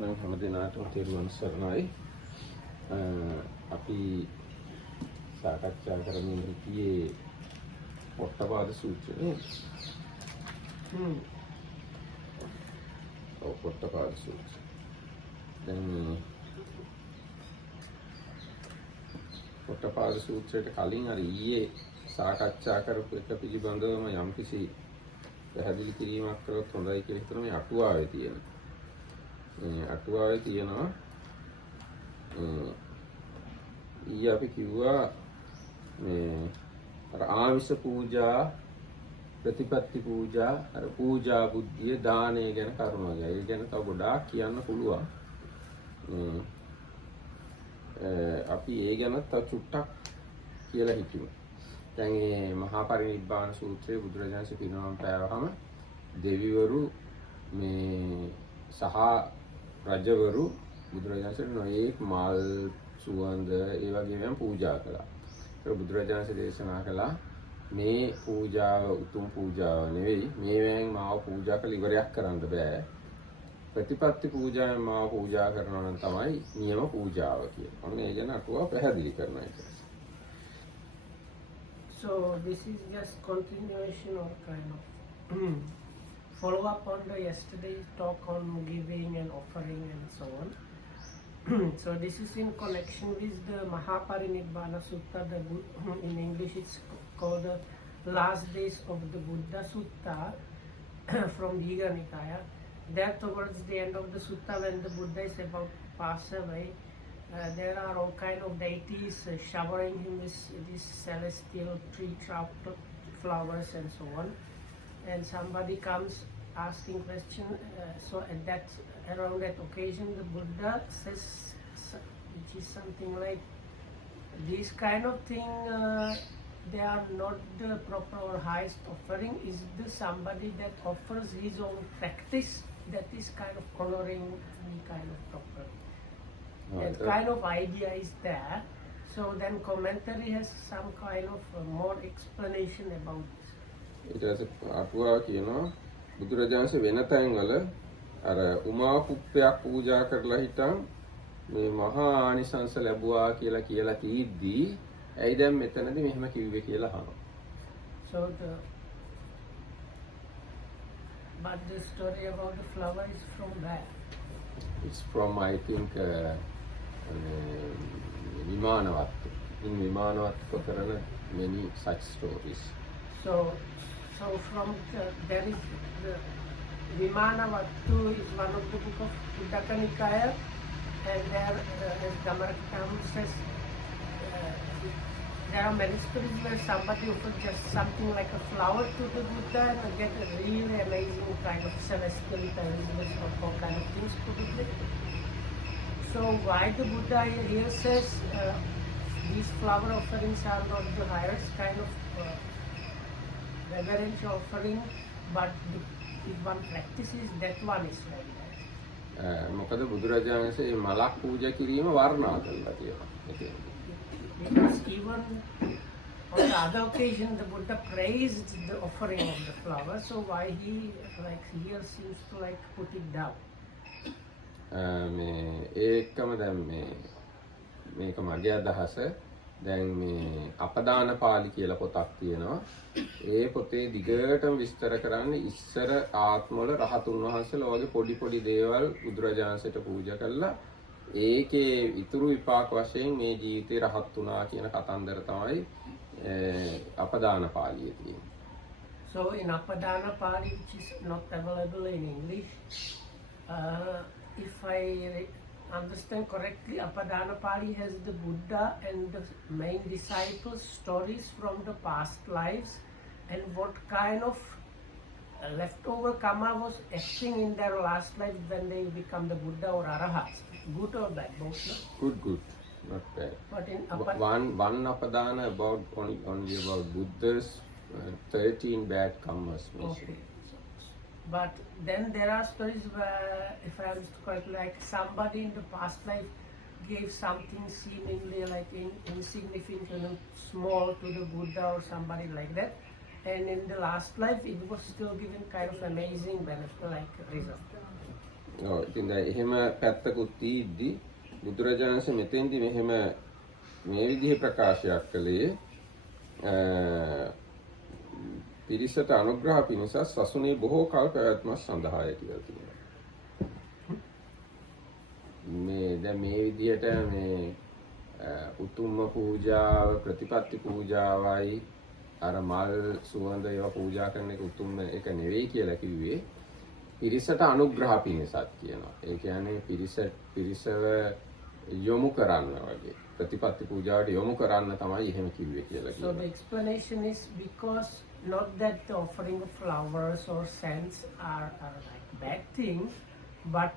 නම් හැම දිනාටම තෙරුවන් සරණයි. අපි සාකච්ඡා කරමින් හිටියේ පොට්ටපාද සූත්‍රය. පොට්ටපාද සූත්‍රය. දැන් පොට්ටපාද සූත්‍රයට කලින් අර ඊයේ සාකච්ඡා කරපු එක පිළිබඳවම යම්කිසි පැහැදිලි කිරීමක් කරොත් හොඳයි කියලා හිතන මේ අටුවාවේ තියෙන. මේ අටුවාවේ තියෙනවා ඊයේ අපි කිව්වා මේ අර ආමිෂ පූජා ප්‍රතිපත්ති පූජා අර පූජා බුද්ධිය දානය ගැන කරුණා ගැන. ඒ ගැන තව ගොඩාක් කියන්න පුළුවන්. අපි ඒ ගැන තව චුට්ටක් කියලා හිතමු. දැන් මේ මහා පරිනිබ්බාන සූත්‍රයේ බුදුරජාණන් පිරිනමන පෑවහම දෙවිවරු මේ සහ රජවරු බුදුරජාණන් නොයේක් මල් සුවඳ ඒ වගේම පූජා කළා. ඒක බුදුරජාණන් දේශනා කළා මේ පූජාව උතුම් පූජාව නෙවෙයි. මේවෙන් මාව පූජා කළ ඉවරයක් කරන්න බෑ. ප්‍රතිපත්ති පූජාවෙන් මාව පූජා කරනවා නම් තමයි නියම පූජාව කියන්නේ. අන්න ඒ ගැන අටුවා පැහැදිලි කරනවා ඒක. So this is just continuation or kind of follow up on the yesterday's talk on giving and offering and so on. So this is in connection with the Mahaparinibbana Sutta. In English it's called the Last Days of the Buddha Sutta from Digha Nikaya. There towards the end of the sutta, when the Buddha is about to pass away, there are all kind of deities showering him with these celestial tree flowers and so on. And somebody comes asking question. So at that around that occasion, the Buddha says, which is something like, this kind of thing, they are not the proper or highest offering. Is the somebody that offers his own practice that is kind of coloring any kind of proper. That kind of idea is there. So then commentary has some kind of more explanation about this. ඊට පස්සේ අටුවා කියනවා බුදුරජාණන්සේ වෙන තැන්වල අර උමා කුප්පයක් පූජා කරලා හිටන් මේ මහා ආනිසංස ලැබුවා කියලා කීද්දී ඇයි දැන් මෙතනදී මෙහෙම කිව්වේ කියලා අහනවා. So but the story about the flower is from where? It's from I think Vimanavattu. In Vimanavattu කරන many such stories. So from there is the Vimanavattu is one of the book of Uddaka Nikaya, and there as Dhammarakam says there are many stories where somebody offers just something like a flower to the Buddha and get a really amazing kind of celestial intelligence or all kind of things probably. So why the Buddha here says these flower offerings are not the highest kind of reverential offering, but if one practices that one is like that. මොකද බුදුරජාණන්සේ මලක් පූජා කිරීම වර්ණනා කළා කියලා. Because even on the other occasion the Buddha praised the offering of the flower, so why he like here seems to like put it down. මේ ඒකම දැන් මේක මගේ අදහස. දැන් මේ අපදාන පාළි කියලා පොතක් තියෙනවා. ඒ පොතේ දිගටම විස්තර කරන්නේ ඉස්සර ආත්මවල රහතුන් වහන්සේලා වගේ පොඩි දේවල් බුදුරජාණන්සේට පූජා කළා. ඒකේ ඉතුරු විපාක වශයෙන් මේ ජීවිතේ රහත් වුණා කියන කතන්දර තමයි අපදාන පාළියේ තියෙන්නේ. So in Apadana Pali, which is not available in English, if I understand correctly, Apadana Pali has the Buddha and the main disciples stories from the past lives and what kind of leftover karma was acting in their last life when they become the Buddha or Arahats. Good or bad, both, no? Good, not bad. But in one Apadana about only about Buddha's 13 bad karmas mentioned. Okay. But then there are stories where, if I understand correctly, like somebody in the past life gave something seemingly like insignificant and small to the Buddha or somebody like that, and in the last life it was still given kind of amazing benefit, like result. ඔව් ඉතින් දැන් එහෙම පැත්තකුත් තීද්දි බුදුරජාණන් වහන්සේ මෙතෙන්දි මෙහෙම මේ විදිහේ ප්‍රකාශයක් කළේ පිරිසට අනුග්‍රහ පිණිස සසුනේ බොහෝ කල් පැවැත්ම සඳහාය කියලා තියෙනවා. දැන් මේ විදිහට මේ උතුම්ම පූජාව ප්‍රතිපත්ති පූජාවයි අර මල් සුවඳ ඒවා පූජා කරන එක උතුම්ම එක නෙවෙයි කියලා කිව්වේ පිරිසට අනුග්‍රහ පිණිසත් කියනවා. ඒ කියන්නේ පිරිසව යොමු කරන්න වගේ ප්‍රතිපත්ති පූජාවට යොමු කරන්න තමයි එහෙම කිව්වේ කියලා කියනවා. So the explanation is because not that the offering of flowers or scents are like bad thing, but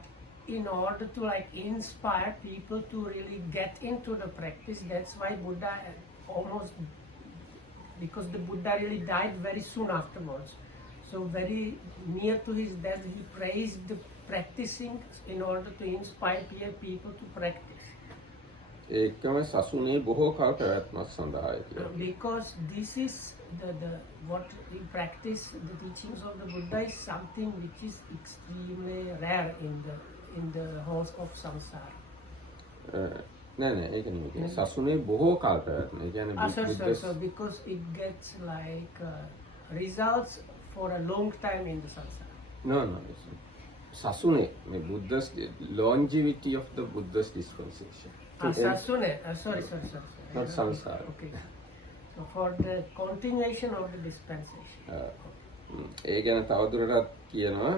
in order to like inspire people to really get into the practice. That's why Buddha almost, because the Buddha really died very soon afterwards, so very near to his death he praised the practicing in order to inspire people to practice. ඒකම සසුනේ බොහෝ කල් පැවැත්මක් සඳහායි කියලා. Because this is the what we practice, the teachings of the Buddha is something which is extremely rare in the whole of samsara. නෑ ඒක නෙමෙයි. සසුනේ බොහෝ කල් පැවැත්ම. ඒ කියන්නේ so because it gets like results for a long time in the samsara. No. සසුනේ මේ Buddha's longevity of the Buddha's dispensation. Sasune, sorry. Not samsara. Okay. So for the continuation of the dispensation. ඒ ගැන තවදුරටත් කියනවා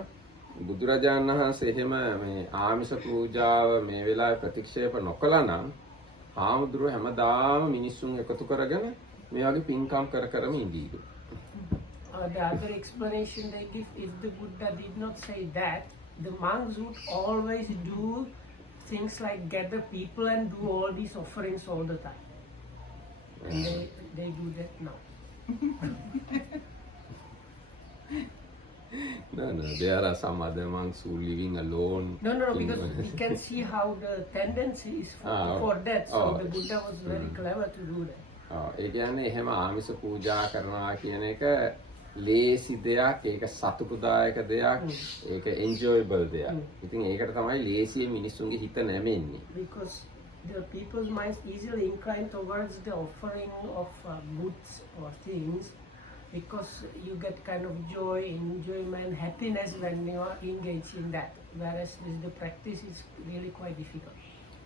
බුදුරජාණන් වහන්සේ එහෙම මේ ආමිෂ පූජාව මේ වෙලාවේ ප්‍රතික්ෂේප නොකළා නම් හාමුදුරුවෝ හැමදාම මිනිස්සුන් එකතු කරගෙන මේ වගේ පින්කම් කරම ඉඳීලු. The other explanation they give, if the Buddha did not say that, the monks would always do things like gather people and do all these offerings all the time. And they do that now. No, there are some other monks who living alone. No, because we can see how the tendency is for that. So the Buddha was very clever to do that. ඒ කියන්නේ එහෙම ආමිෂ පූජා කරනවා කියන එක ලේසි දෙයක්, ඒක සතුටුදායක දෙයක්, ඒක enjoyable දෙයක්. ඉතින් ඒකට තමයි ලේසියෙන් මිනිස්සුන්ගේ හිත නැමෙන්නේ. Because the people's minds easily inclined towards the offering of goods or things, because you get kind of joy, enjoyment, happiness when you are engaged in that. Whereas the practice is really quite difficult.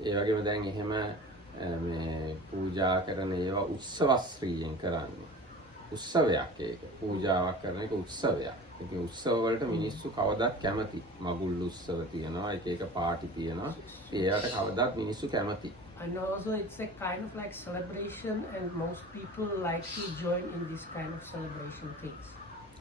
ඒ වගේම දැන් එහෙම මේ පූජා කරන ඒවා උත්සවශ්‍රීයෙන් කරන්නේ. උත්සවයක් ඒක. පූජාවක් කරන එක උත්සවයක්. ඉතින් උත්සව වලට මිනිස්සු කවදාත් කැමති. මගුල් උත්සව තියෙනවා, එක පාටි තියෙනවා. ඒකට කවදාත් මිනිස්සු කැමති. And also it's a kind of like celebration, and most people like to join in this kind of celebration things.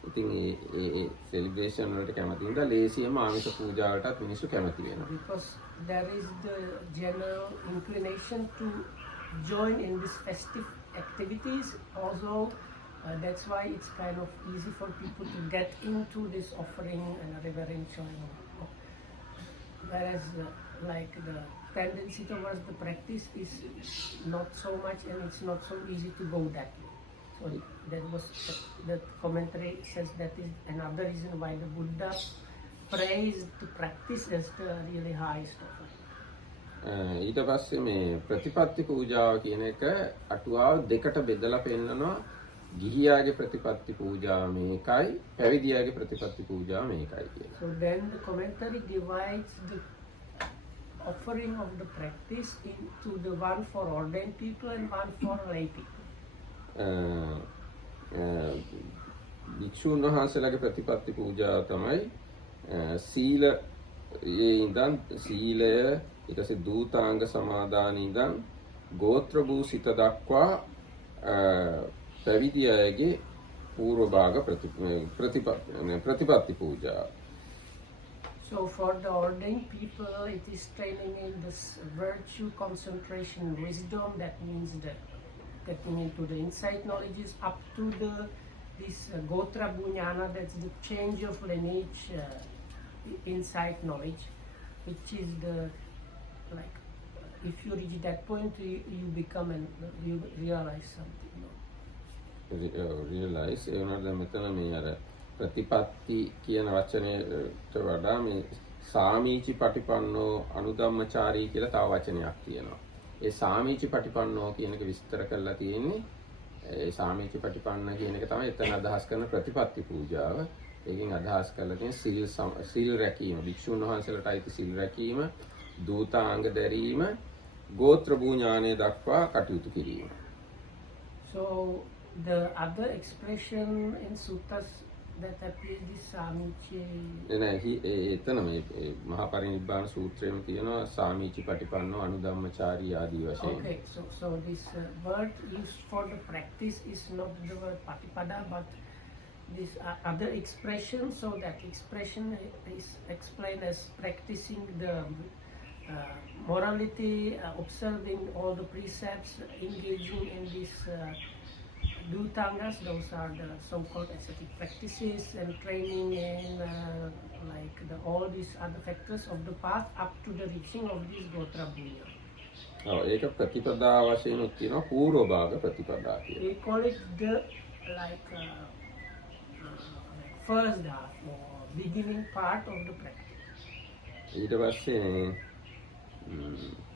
ඉතින් ඒ celebration වලට කැමති නිසා ලේසියෙන්ම ආමිෂ පූජා වලටත් මිනිස්සු කැමති වෙනවා. Because there is the general inclination to join in these festive activities. Also, that's why it's kind of easy for people to get into this offering and reverential. Whereas like the tendency towards the practice is not so much, and it's not so easy to go that way. So that was the commentary says that is another reason why the Buddha praised the practice as the really highest offering. ඊට පස්සේ මේ ප්‍රතිපත්ති පූජාව කියන එක අටුවාව දෙකට බෙදලා පෙන්නනවා. ගිහියාගේ ප්‍රතිපත්ති පූජාව මේකයි, පැවිදියාගේ ප්‍රතිපත්ති පූජාව මේකයි කියලා. So then the commentary divides the offering of the practice into the one for ordained people and one for lay people. භික්ෂුන් වහන්සේලාගේ ප්‍රතිපත්ති පූජාව තමයි සීලය ඊට පස්සේ දූතාංග සමාදාන ඉඳන් ගෝත්‍ර භූසිත දක්වා පැවිදි අයගේ පූර්ව භාග ප්‍රතිපත්ති පූජා. So for the ordained people, it is training in this virtue, concentration, wisdom. That means the getting into the insight knowledges up to this gotra bunyana. That's the change of lineage, insight knowledge, which is the like if you reach that point, you become and you realize something. No? Realize ඒ වුණාට දැන් මෙතන මේ අර ප්‍රතිපත්ති කියන වචනයට වඩා මේ සාමීචි පටිපන්නෝ අනුධම්මචාරී කියලා තව වචනයක් තියෙනවා. ඒ සාමීචි පටිපන්නෝ කියන එක විස්තර කරලා තියෙන්නේ ඒ සාමීචි පටිපන්න කියන එක තමයි එතන අදහස් කරන ප්‍රතිපත්ති පූජාව. ඒකෙන් අදහස් කරලා තියෙන සිල් රැකීම, භික්ෂුන් වහන්සේලාට අයිති සිල් රැකීම, දූතාංග දැරීම, ගෝත්‍ර භූ ඥානය දක්වා කටයුතු කිරීම. So the other expression in suttas that appears this Samichi. නෑ එතන මේ මහා පරිනිබ්බාන සූත්‍රයේම තියෙනවා සාමීචි පටිපන්නෝ අනුධම්මචාරී ආදී වශයෙන්. Okay, so this word used for the practice is not the word patipada, but this other expression. So that expression is explained as practicing the morality, observing all the precepts, engaging in this dutangas. Those are the so-called ascetic practices, and training in all these other factors of the path up to the reaching of this gotra bhuya. ඒක ප්‍රතිපදා වශයෙන් තියෙනවා පූර්ව භාග ප්‍රතිපදා කියලා. We call it the first half or beginning part of the practice. ඊට පස්සේ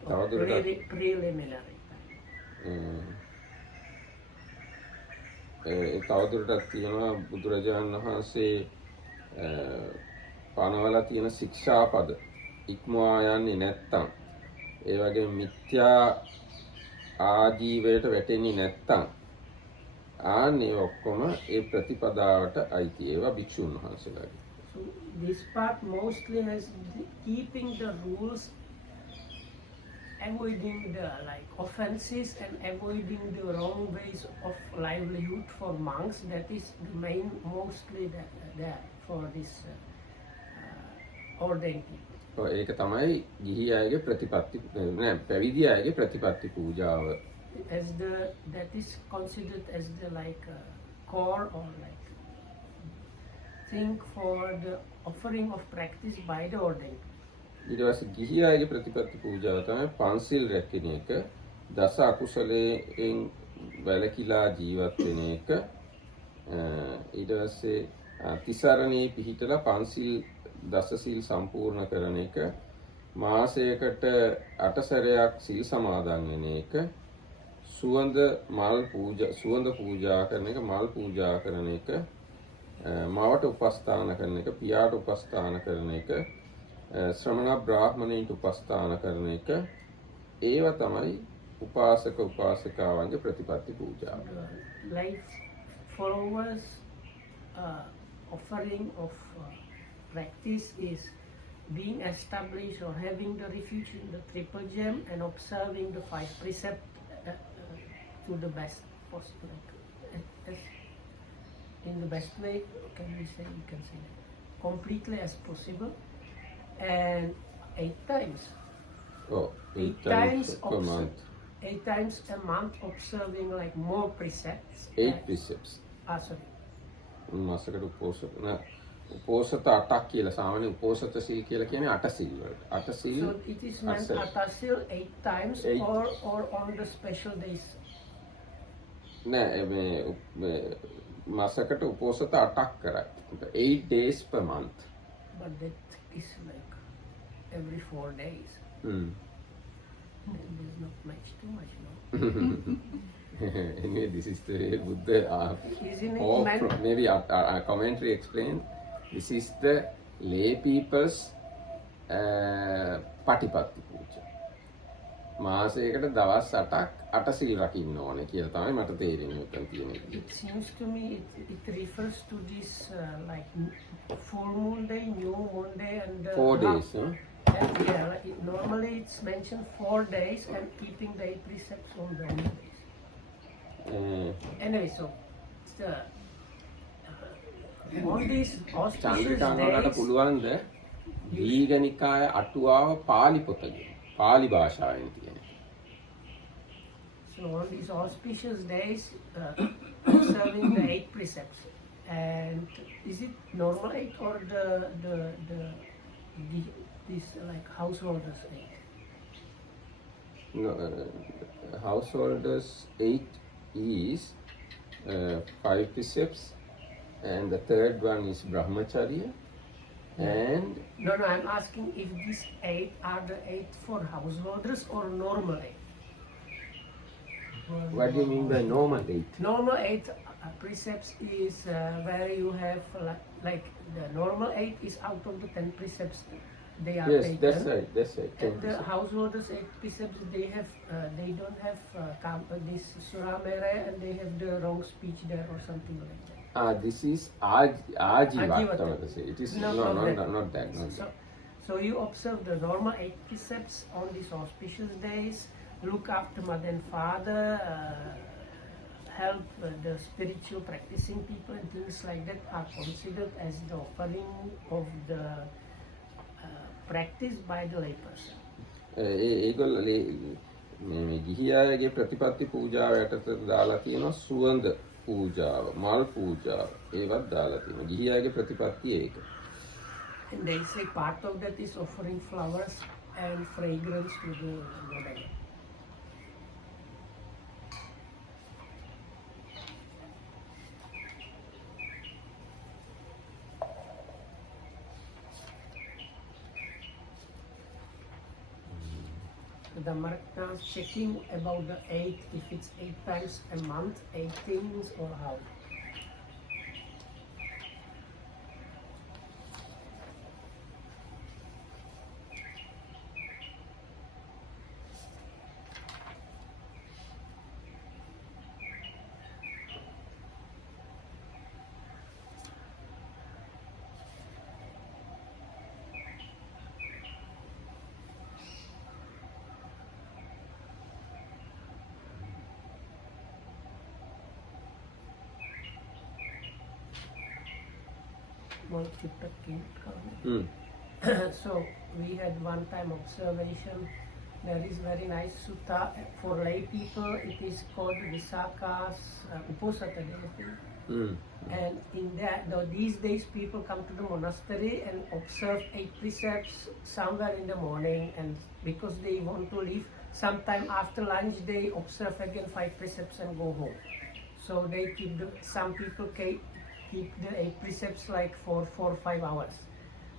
තවදුරටත් preliminary. තවදුරටත් තියෙනවා බුදුරජාණන් වහන්සේ පනවලා තියෙන ශික්ෂාපද ඉක්මවා යන්නේ නැත්තම්, ඒ වගේ මිත්‍යා ආජීවයට වැටෙන්නේ නැත්තම්, ආන්නේ ඔක්කොම ඒ ප්‍රතිපදාවට අයිති ඒවා භික්ෂුන් වහන්සේලාගේ. So this part mostly has keeping the rules, avoiding the offenses and avoiding the wrong ways of livelihood for monks. That is the main mostly there for this ordained people. ඒක තමයි ගිහි අයගේ ප්‍රතිපත්ති නෑ පැවිදි අයගේ ප්‍රතිපත්ති පූජාව. As that is considered as the core or thing for the offering of practice by the ordained. ඊට පස්සේ ගිහි අයගේ ප්‍රතිපත්ති පූජාව තමයි පන්සිල් රැකෙන එක, දස අකුසලයෙන් වැළකීලා ජීවත් වෙන එක. ඊට පස්සේ තිසරණේ පිහිටලා පන්සිල් දස සිල් සම්පූර්ණ කරන එක, මාසයකට 8 සැරයක් සිල් සමාදන් වෙන එක, සුවඳ පූජා කරන එක, මල් පූජා කරන එක, මවට උපස්ථාන කරන එක, පියාට උපස්ථාන කරන එක, ශ්‍රමණ බ්‍රාහ්මණයින්ට උපස්ථාන කරන එක, ඒව තමයි උපාසක උපාසිකාවන්ගේ ප්‍රතිපත්ති පූජාව. Like followers offering of practice is being established or having the refuge in the triple gem and observing the 5 precepts to the best possible, in the best way. You can say completely as possible, and 8 times. Oh, 8 times per month. 8 times a month observing more precepts. 8 precepts. Sorry. මාසකට උපෝසත 8ක් කියලා සාමාන්‍ය උපෝසත සිල් කියලා කියන්නේ 8 සිල් වලට. 8 සිල්. So it is meant atasil 8 times or on the special days. නෑ මේ මාසකට උපෝසත 8ක් කරයි. 8 days per month. But that is every 4 days. There's not much, too much, no? Anyway, this is the way Buddha Isn't it maybe our commentary explain. This is the lay people's patipatti puja. මාසයකට දවස් 8ක් 8 සිල් රකින්න ඕනේ කියලා තමයි මට තේරෙන්නේ උතන් තියෙන එක. It seems to me it refers to this full moon day, new moon day, and 4 days, huh? Normally it's mentioned 4 days and keeping the 8 precepts on the other days. Anyway, so it's on these auspicious චන්ද්‍රිකාංගලට days. පුළුවන්ද දීඝනිකාය අටුවාව පාලි පොතේ පාලි භාෂාවෙන් තියෙන. So on these auspicious days, observing the 8 precepts, and is it normal 8 or this householders 8? No, householders 8 is 5 precepts, and the third one is brahmacharya, And No, I'm asking if these 8 are the 8 for householders or normal 8. what do you mean by normal 8? Normal 8 precepts is where you have like the normal 8 is out of the 10 precepts they are Yes, taken. that's right, that's right. 10 And the precepts. householders 8 precepts they have they don't have this surah mere and they have the wrong speech there or something like that. This is Ajivata. It is No, not not that. that. Not So, that. so you observe the normal 8 precepts on these auspicious days, look after mother and father, help the spiritual practicing people and things like that are considered as the offering of the practice by the layperson. ඒගොල්ල මේ ගිහි අයගේ ප්‍රතිපත්ති පූජාව යටතට දාලා තියෙනවා සුවඳ පූජාව, මල් පූජාව ඒවත් දාලා තියෙනවා. ගිහි අයගේ ප්‍රතිපත්තිය ඒක. And they say part of that is offering flowers and fragrance to the Lord. The Markna is checking about the 8, if it's 8 times a month, 8 things or how. So we had one time observation. There is very nice sutta for lay people. It is called Visakha's Uposatha Day. And in that, though these days people come to the monastery and observe 8 precepts somewhere in the morning, and because they want to leave, sometime after lunch they observe again 5 precepts and go home. So they keep some people keep the 8 precepts like for 4 or 5 hours.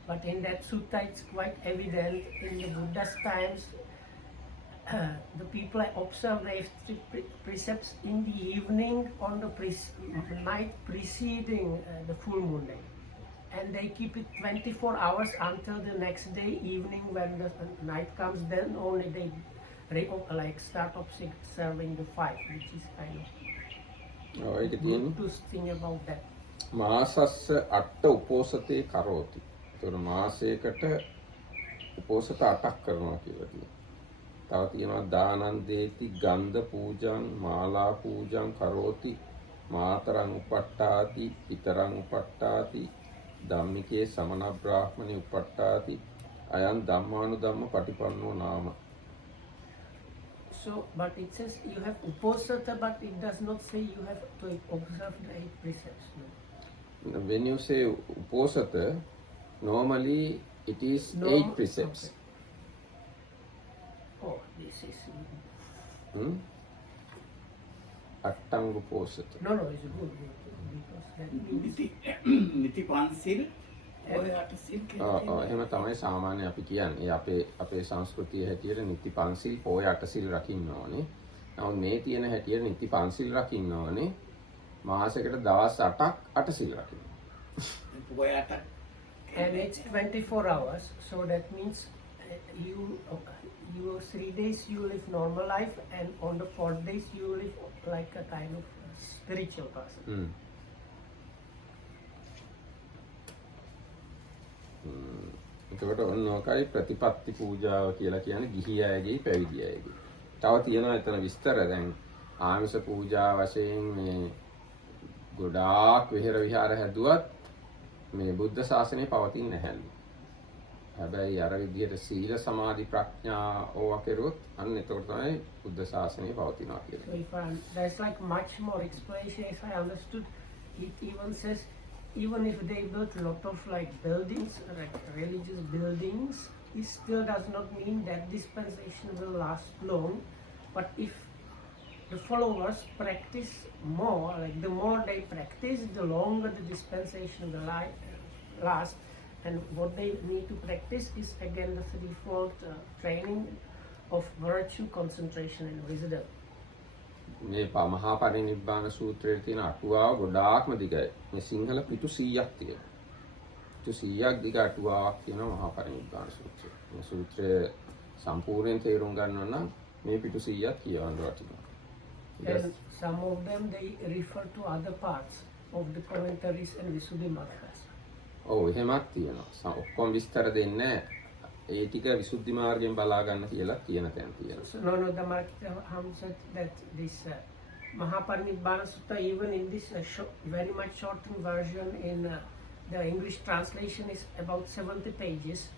But in that sutta it's quite evident in the Buddha's times the people observe the 8 precepts in the evening on the night preceding the full moon day. And they keep it 24 hours until the next day evening when the night comes, then only they start observing the 5, which is kind of good to think about that. මාසස්ස අට්ට උපෝසතේ කරෝති. ඒතකොට මාසයකට උපෝසත 8ක් කරනවා කියලා තියෙනවා. තව තියෙනවා දානං දේති ගන්ධ පූජං මාලා පූජං කරෝති මාතරං උපට්ඨාති පිතරං උපට්ඨාති ධම්මිකේ සමන බ්‍රාහ්මණේ උපට්ඨාති අයං ධම්මානුධම්ම පටිපන්නෝ නාම. So, but it says you have uposatha, but it does not say you have to observe the 8 precepts. No? When you say uposatha, normally it is 8 precepts. Okay. Oh, this is... අට්ටංග උපෝසත. No, it's good. Because that means... නිති පන්සිල් ඔය අට සිල් එහෙම තමයි සාමාන්‍ය අපි කියන්නේ. අපේ සංස්කෘතිය හැටියට නිති පන්සිල් පොය අට සිල් රකින්න ඕනේ. නමුත් මේ තියෙන හැටියට නිති පන්සිල් රකින්න ඕනේ. මාසයකට දවස් 8ක් අට සිල් රකින්න. ඔය අට And it's 24 hours, so that means you 3 days you live normal life, and on the 4th days you live like a kind of spiritual person. එතකොට ඔන්න ඔකයි ප්‍රතිපත්ති පූජාව කියලා කියන්නේ ගිහි අයගේ පැවිදි අයගේ. තව තියෙනවා එතන විස්තර. දැන් ආමිෂ පූජා වශයෙන් මේ ගොඩාක් විහෙර විහාර හැදුවත් මේ බුද්ධ ශාසනය පවතින්නේ නැහැලු. හැබැයි අර විදිහට සීල සමාධි ප්‍රඥා ඕවා කෙරුවොත් අන්න එතකොට තමයි බුද්ධ ශාසනය පවතිනවා කියලා. So if there's like much more explanation. If I understood, it even says even if they built a lot of like buildings, like religious buildings, it still does not mean that dispensation will last long. But if the followers practice more, like the more they practice, the longer the dispensation will last. And what they need to practice is again the threefold training of virtue, concentration, and wisdom. මේ මහා පරිනිබ්බාන සූත්‍රයේ තියෙන අටුවාව ගොඩාක්ම දිගයි. මේ සිංහල පිටු 100ක් තියෙනවා. පිටු 100ක් දිග අටුවාවක් තියෙනවා මහා පරිනිබ්බාන සූත්‍රය. මේ සූත්‍රය සම්පූර්ණයෙන් තේරුම් ගන්න නම් මේ පිටු 100ක් කියවන්න වටිනවා. And some of them they refer to other parts of the commentaries and Visuddhimagga. ඔව් එහෙමත් තියෙනවා. ඔක්කොම විස්තර දෙන්නේ ඒ ටික විසුද්ධි මාර්ගයෙන් බලා ගන්න කියලා කියන තැන් තියෙනවා. So no, the Marketaham said that this Mahaparinibbana Sutta, even in this very much shortened version in the English translation is about 70 pages.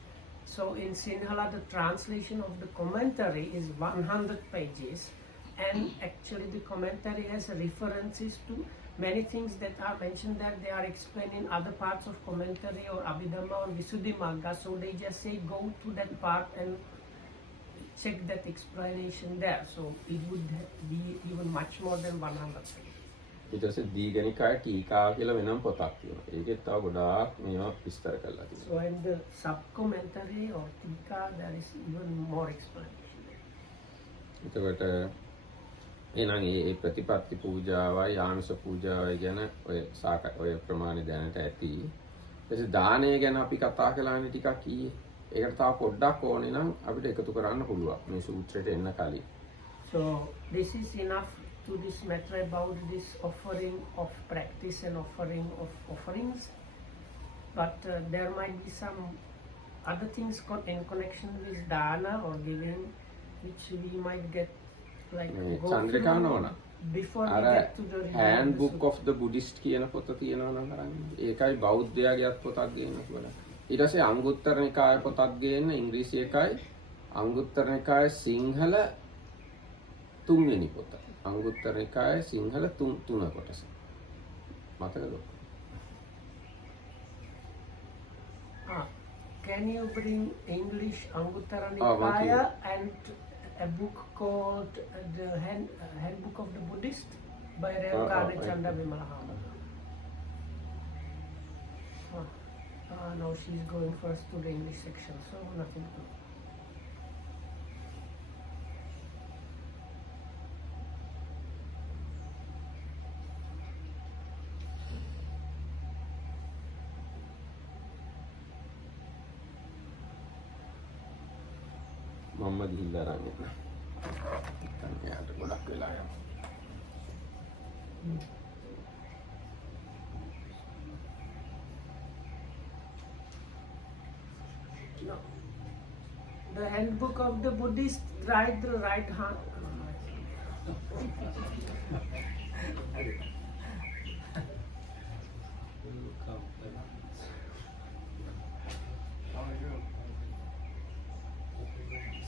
So in Sinhala the translation of the commentary is 100 pages, and actually the commentary has references to many things that are mentioned that they are explained in other parts of commentary or Abhidhamma or Visuddhimagga. So they just say go to that part and check that explanation there. So it would be even much more than 100 pages. ඊට පස්සේ දීඝනිකාය ටීකාව කියලා වෙනම පොතක් තියෙනවා. ඒකෙත් තව ගොඩාක් මේවා විස්තර කරලා තියෙනවා. So in the sub-commentary or tika there is even more explanation there. එතකොට එහෙනම් මේ ප්‍රතිපත්ති පූජාවයි ආමිෂ පූජාවයි ගැන ඔය ප්‍රමාණය දැනට ඇති. ඊට දානය ගැන අපි කතා කළානේ ටිකක් ඊයේ. ඒකට තව පොඩ්ඩක් ඕනේ නම් අපිට එකතු කරන්න පුළුවන් මේ සූත්‍රයට එන්න කලින්. So this is enough to this matter about this offering of practice and offering of offerings. But there might be some other things in connection with dana or giving which we might get like go through before we get to the handbook of the Buddhist කියන පොත තියෙනවා නම් අරන් ඒකයි බෞද්ධයාගේත් පොතක් ගේන්න කියලා. ඊට පස්සේ අංගුත්තර නිකාය පොතක් ගේන්න ඉංග්‍රීසි එකයි අංගුත්තර නිකාය සිංහල තුන්වෙනි පොත. අංගුත්තර නිකාය සිංහල තුන කොටස. මතකද? Can you bring English Anguttara Nikaya and a book called the Handbook of the Buddhist by Rev. Chanda Vimalahama? No, she's going first to the English section, so nothing to do. මම ගිහිල්ලා අරන් එන්න. නැත්නම් එයාට ගොඩක් වෙලා යනවා. No. The Handbook of the Buddhist, right, the right hand.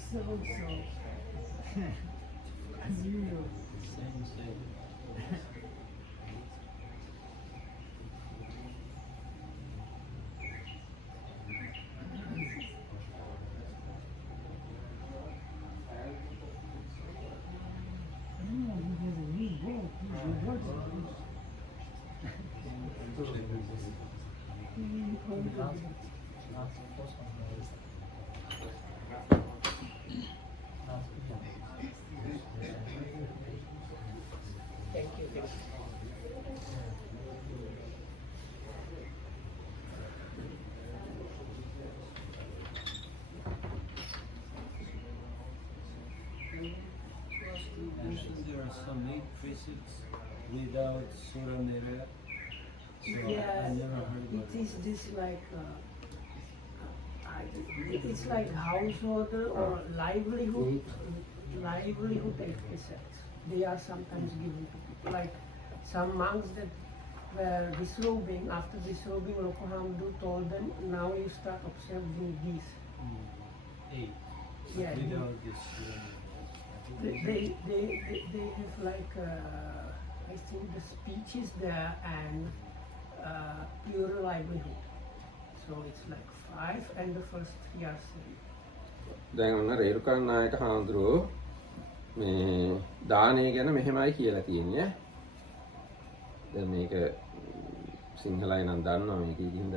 So. As usual. Same. Thank you. There are some 8 precepts without Surah Nera. So Yeah, I never heard it about is this like it's like householder or livelihood precepts. They are sometimes given to people. Like some monks that were disrobing, after disrobing, Lokohamdu told them, now you start observing these. 8. Yeah, Without this Surah Nera. they have like I think the speech is there and pure livelihood. So it's like 5 and the first 3 are same. දැන් ඔන්න රේරුකන් නායක හාමුදුරුවෝ මේ දානය ගැන මෙහෙමයි කියලා තියෙන්නේ. දැන් මේක සිංහලයි නම් දන්නවා මේක ඉතින්ද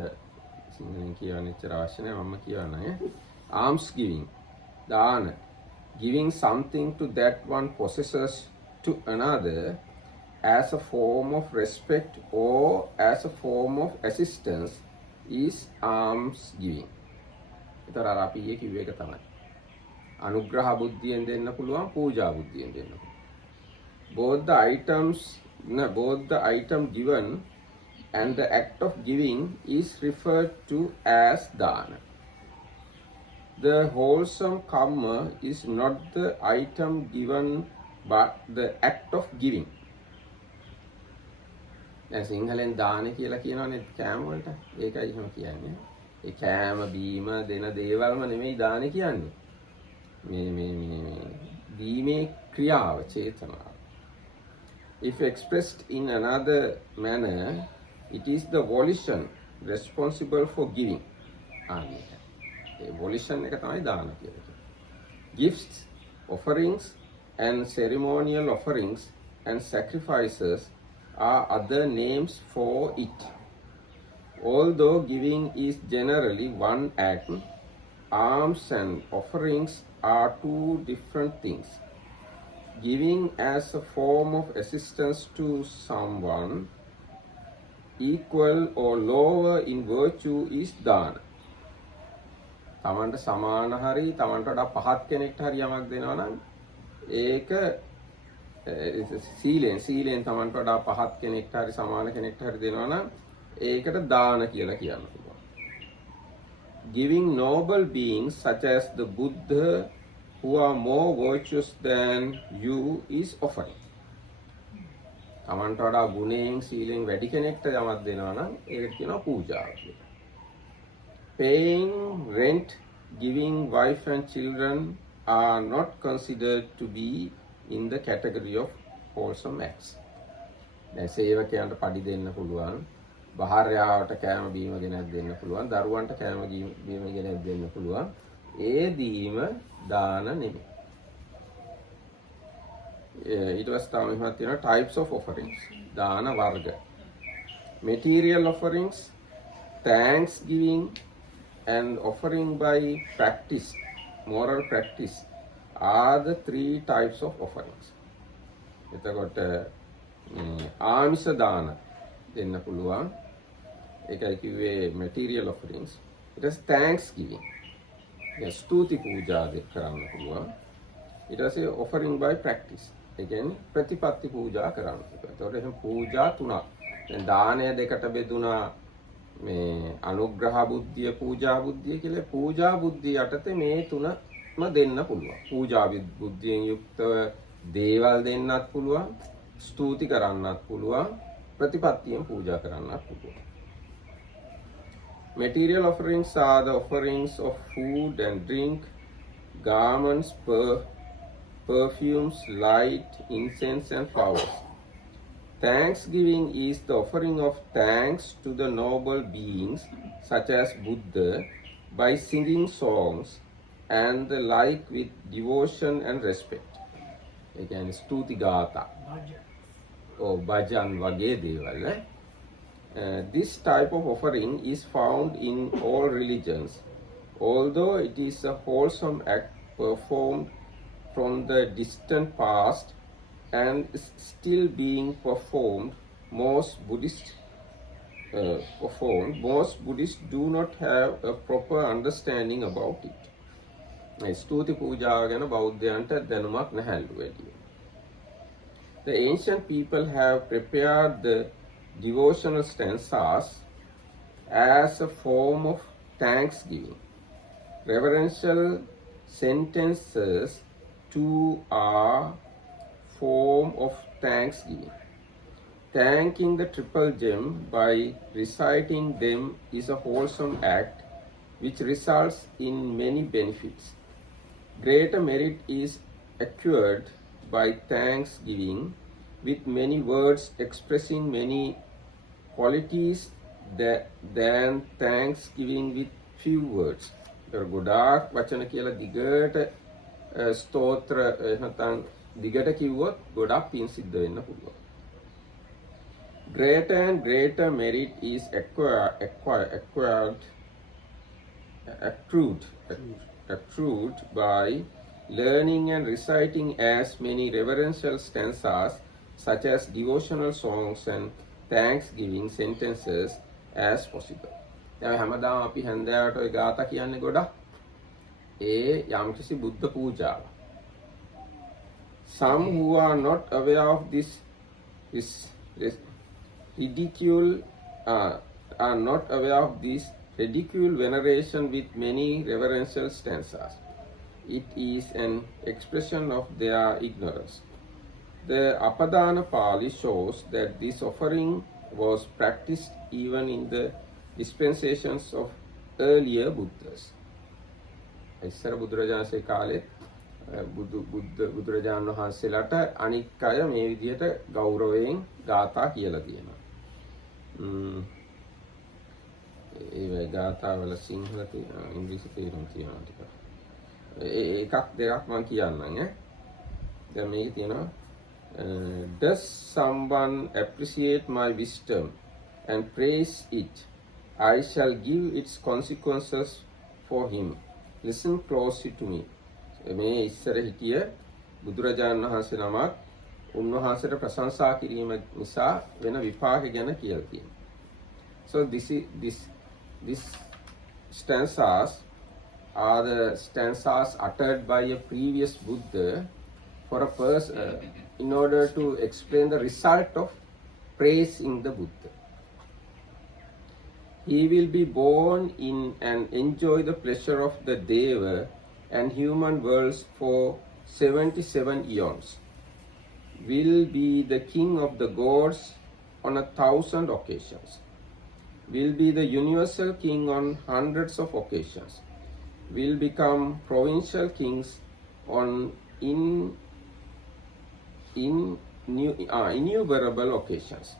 සිංහලෙන් කියවන්න එච්චර අවශ්‍ය නැහැ මම කියවන්නම්. Alms giving. දාන. Giving something to that one possesses to another as a form of respect or as a form of assistance is alms giving. ඒතර අර අපි ඊයේ කිව්ව එක තමයි. අනුග්‍රහ බුද්ධියෙන් දෙන්න පුළුවන්, පූජා බුද්ධියෙන් දෙන්න පුළුවන්. Both the item given and the act of giving is referred to as dana. The wholesome karma is not the item given but the act of giving. දැන් සිංහලෙන් දාන කියලා කියනවනේ කෑම වලට. ඒකයි එහෙම කියන්නේ. ඒ කෑම බීම දෙන දේවල්ම නෙමෙයි දාන කියන්නේ. මේ දීමේ ක්‍රියාව චේතනාව. If expressed in another manner, it is the volition responsible for giving. ඒ volition එක තමයි දාන කියලා කියන්නේ. Gifts, offerings and ceremonial offerings and sacrifices are other names for it. Although giving is generally one act, alms and offerings are two different things. Giving as a form of assistance to someone equal or lower in virtue is dana. තමන්ට සමාන හරි තමන්ට වඩා පහත් කෙනෙක්ට හරි යමක් දෙනවා නම් ඒක සීලෙන් තමන්ට වඩා පහත් කෙනෙක්ට හරි සමාන කෙනෙක්ට හරි දෙනවා නම් ඒකට දාන කියලා කියන්න පුළුවන්. Giving noble beings such as the Buddha who are more virtuous than you is offering. තමන්ට වඩා ගුණයෙන් සීලෙන් වැඩි කෙනෙක්ට යමක් දෙනවා නම් ඒකට කියනවා පූජාව කියලා. Paying rent, giving wife and children are not considered to be in the category of wholesome acts. දැන් සේවකයන්ට පඩි දෙන්න පුළුවන්, භාර්යාවට කෑම බීම ගෙනත් දෙන්න පුළුවන්, දරුවන්ට කෑම බීම ගෙනත් දෙන්න පුළුවන්. ඒ දීම දාන නෙමෙයි. ඊට පස්සේ තමයි මම තියෙනවා types of offerings. දාන වර්ග. Material offerings, thanksgiving and offering by practice, moral practice are the three types of offerings. එතකොට ආමිෂ දාන දෙන්න පුළුවන්. ඒකයි කිව්වේ material offerings. ඊට පස්සේ thanksgiving. ස්තුති පූජා කරන්න පුළුවන්. ඊට පස්සේ offering by practice. ඒ කියන්නේ ප්‍රතිපත්ති පූජා කරන්න පුළුවන්. ඒතකොට එහෙනම් පූජා තුනක්. දැන් දානය දෙකට බෙදුනා මේ අනුග්‍රහ බුද්ධිය පූජා බුද්ධිය කියලා. පූජා බුද්ධිය යටතේ මේ තුනම දෙන්න පුළුවන්. පූජා බුද්ධියෙන් යුක්තව දේවල් දෙන්නත් පුළුවන්, ස්තුති කරන්නත් පුළුවන්, ප්‍රතිපත්තියෙන් පූජා කරන්නත් පුළුවන්. Material offerings are the offerings of food and drink, garments, perfumes, light, incense and flowers. Thanksgiving is the offering of thanks to the noble beings such as Buddha by singing songs and the like with devotion and respect. ඒ කියන්නේ ස්තුති ගාථා. භජන් වගේ දේවල්. This type of offering is found in all religions, although it is a wholesome act performed from the distant past and is still being performed. Most Buddhists do not have a proper understanding about it. ස්තුති පූජාව ගැන බෞද්ධයන්ට දැනුමක් නැහැලු වැඩි. The ancient people have prepared the devotional stanzas as a form of thanksgiving. Reverential sentences too are form of thanksgiving. Thanking the triple gem by reciting them is a wholesome act which results in many benefits. Greater merit is acquired by thanksgiving with many words expressing many qualities than thanksgiving with few words. ගොඩාක් වචන කියලා දිගට ස්තෝත්‍ර නැත්නම් දිගට කිව්වොත් ගොඩක් පින් සිද්ධ වෙන්න පුළුවන්. Greater and greater merit is acquired accrued by learning and reciting as many reverential stanzas such as devotional songs and thanksgiving sentences as possible. දැන් හැමදාම අපි හන්දෑවට ඔය ගාථා කියන්නේ ගොඩක් ඒ යම්කිසි බුද්ධ පූජාව. Some who are not aware of this ridicule are not aware of this ridicule veneration with many reverential stanzas. It is an expression of their ignorance. The Apadana Pali shows that this offering was practiced even in the dispensations of earlier Buddhas. ඉස්සර බුදුරජාණන්සේ කාලේ බුදුරජාණන් වහන්සේලාට අනික් අය මේ විදිහට ගෞරවයෙන් ගාථා කියලා කියනවා. ඒ ගාථාවල සිංහල ඉංග්‍රීසි තේරුම් තියෙනවා ටික. එකක් දෙකක් මම කියන්නම් ඈ. දැන් මේකේ තියෙනවා does someone appreciate my wisdom and praise it? I shall give its consequences for him. Listen closely to me. මේ ඉස්සර හිටිය බුදුරජාණන් වහන්සේ නමක් උන්වහන්සේට ප්‍රශංසා කිරීම නිසා වෙන විපාක ගැන කියලා තියෙනවා. So this stanzas are the stanzas uttered by a previous Buddha for a person in order to explain the result of praising the Buddha. He will be born in and enjoy the pleasure of the Deva and human worlds for 77 eons. Will be the king of the gods on 1,000 occasions. Will be the universal king on hundreds of occasions. Will become provincial kings on innumerable occasions.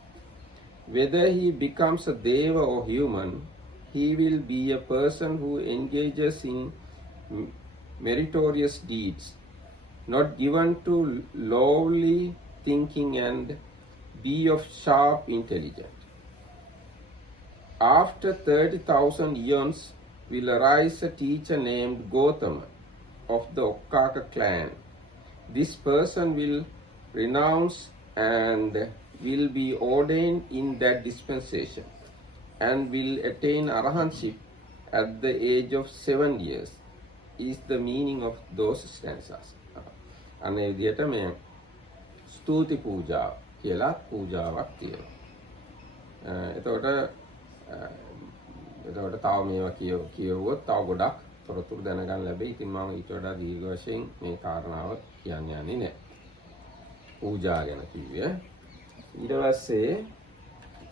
Whether he becomes a deva or human, he will be a person who engages in meritorious deeds, not given to lowly thinking and be of sharp intelligence. After 30,000 eons will arise a teacher named Gautama of the Okkaka clan. This person will renounce and will be ordained in that dispensation and will attain arahantship at the age of 7 years is the meaning of those stanzas. අනේ විදිහට මේ ස්තුති පූජාව කියලා පූජාවක් තියෙනවා. එතකොට තව මේවා කියවුවොත් තව ගොඩක් තොරතුරු දැනගන්න ලැබෙයි. ඉතින් මම ඊට වඩා දීර්ඝ වශයෙන් මේ කාරණාව කියන්න යන්නේ නැහැ. පූජා ගැන කිව්වේ. ඊට පස්සේ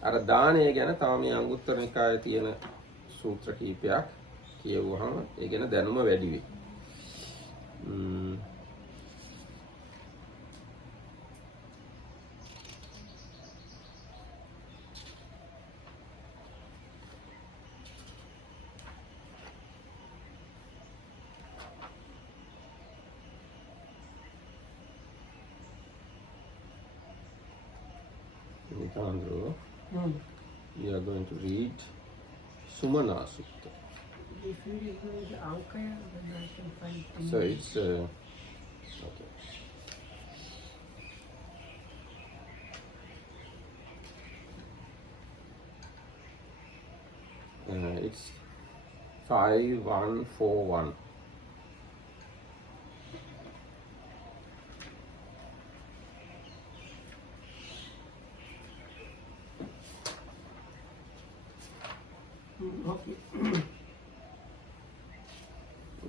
අර දානය ගැන තව මේ අංගුත්තර නිකායේ තියෙන සූත්‍ර කීපයක් කියවුවහම ඒ ගැන දැනුම වැඩි වෙයි. Andrew, we are going to read Sumana Sutta. If you use Ankaya, then I can find So it's okay. It's 5141.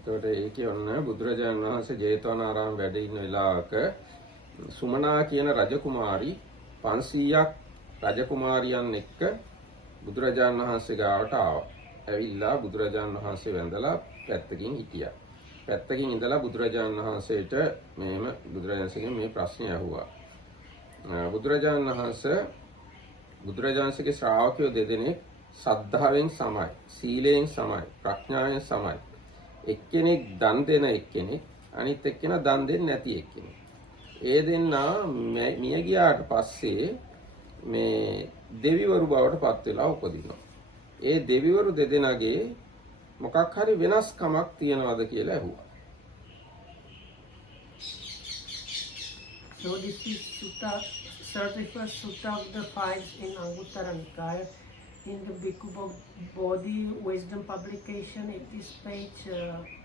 එතකොට ඒකේ ඔන්න බුදුරජාණන් වහන්සේ ජේතවනාරාම වැඩ ඉන්න වෙලාවක සුමනා කියන රජකුමාරි 500ක් රජකුමාරියන් එක්ක බුදුරජාණන් වහන්සේ ගාවට ආවා. ඇවිල්ලා බුදුරජාණන් වහන්සේ වැඳලා පැත්තකින් හිටියා. පැත්තකින් ඉඳලා බුදුරජාණන් වහන්සේට මෙහෙම බුදුරජාණන්සේගෙන් මේ ප්‍රශ්නේ අහුවා. බුදුරජාණන්සේගේ ශ්‍රාවකයෝ දෙදෙනෙක් සද්ධාවෙන් සමයි, සීලයෙන් සමයි, ප්‍රඥාවෙන් සමයි. එක්කෙනෙක් දන් දෙන එක්කෙනෙක්, අනිත් එක්කෙනා දන් දෙන්නේ නැති එක්කෙනෙක්. ඒ දෙන්නා මිය ගියාට පස්සේ මේ දෙවිවරු බවට පත් වෙලා උපදිනවා. ඒ දෙවිවරු දෙදෙනාගේ මොකක් හරි වෙනස්කමක් තියනවද කියලා ඇහුවා. So this is Sutta, 31st Sutta of the five in Anguttara Nikaya. In the Bhikkhu Bodhi Wisdom publication, it is page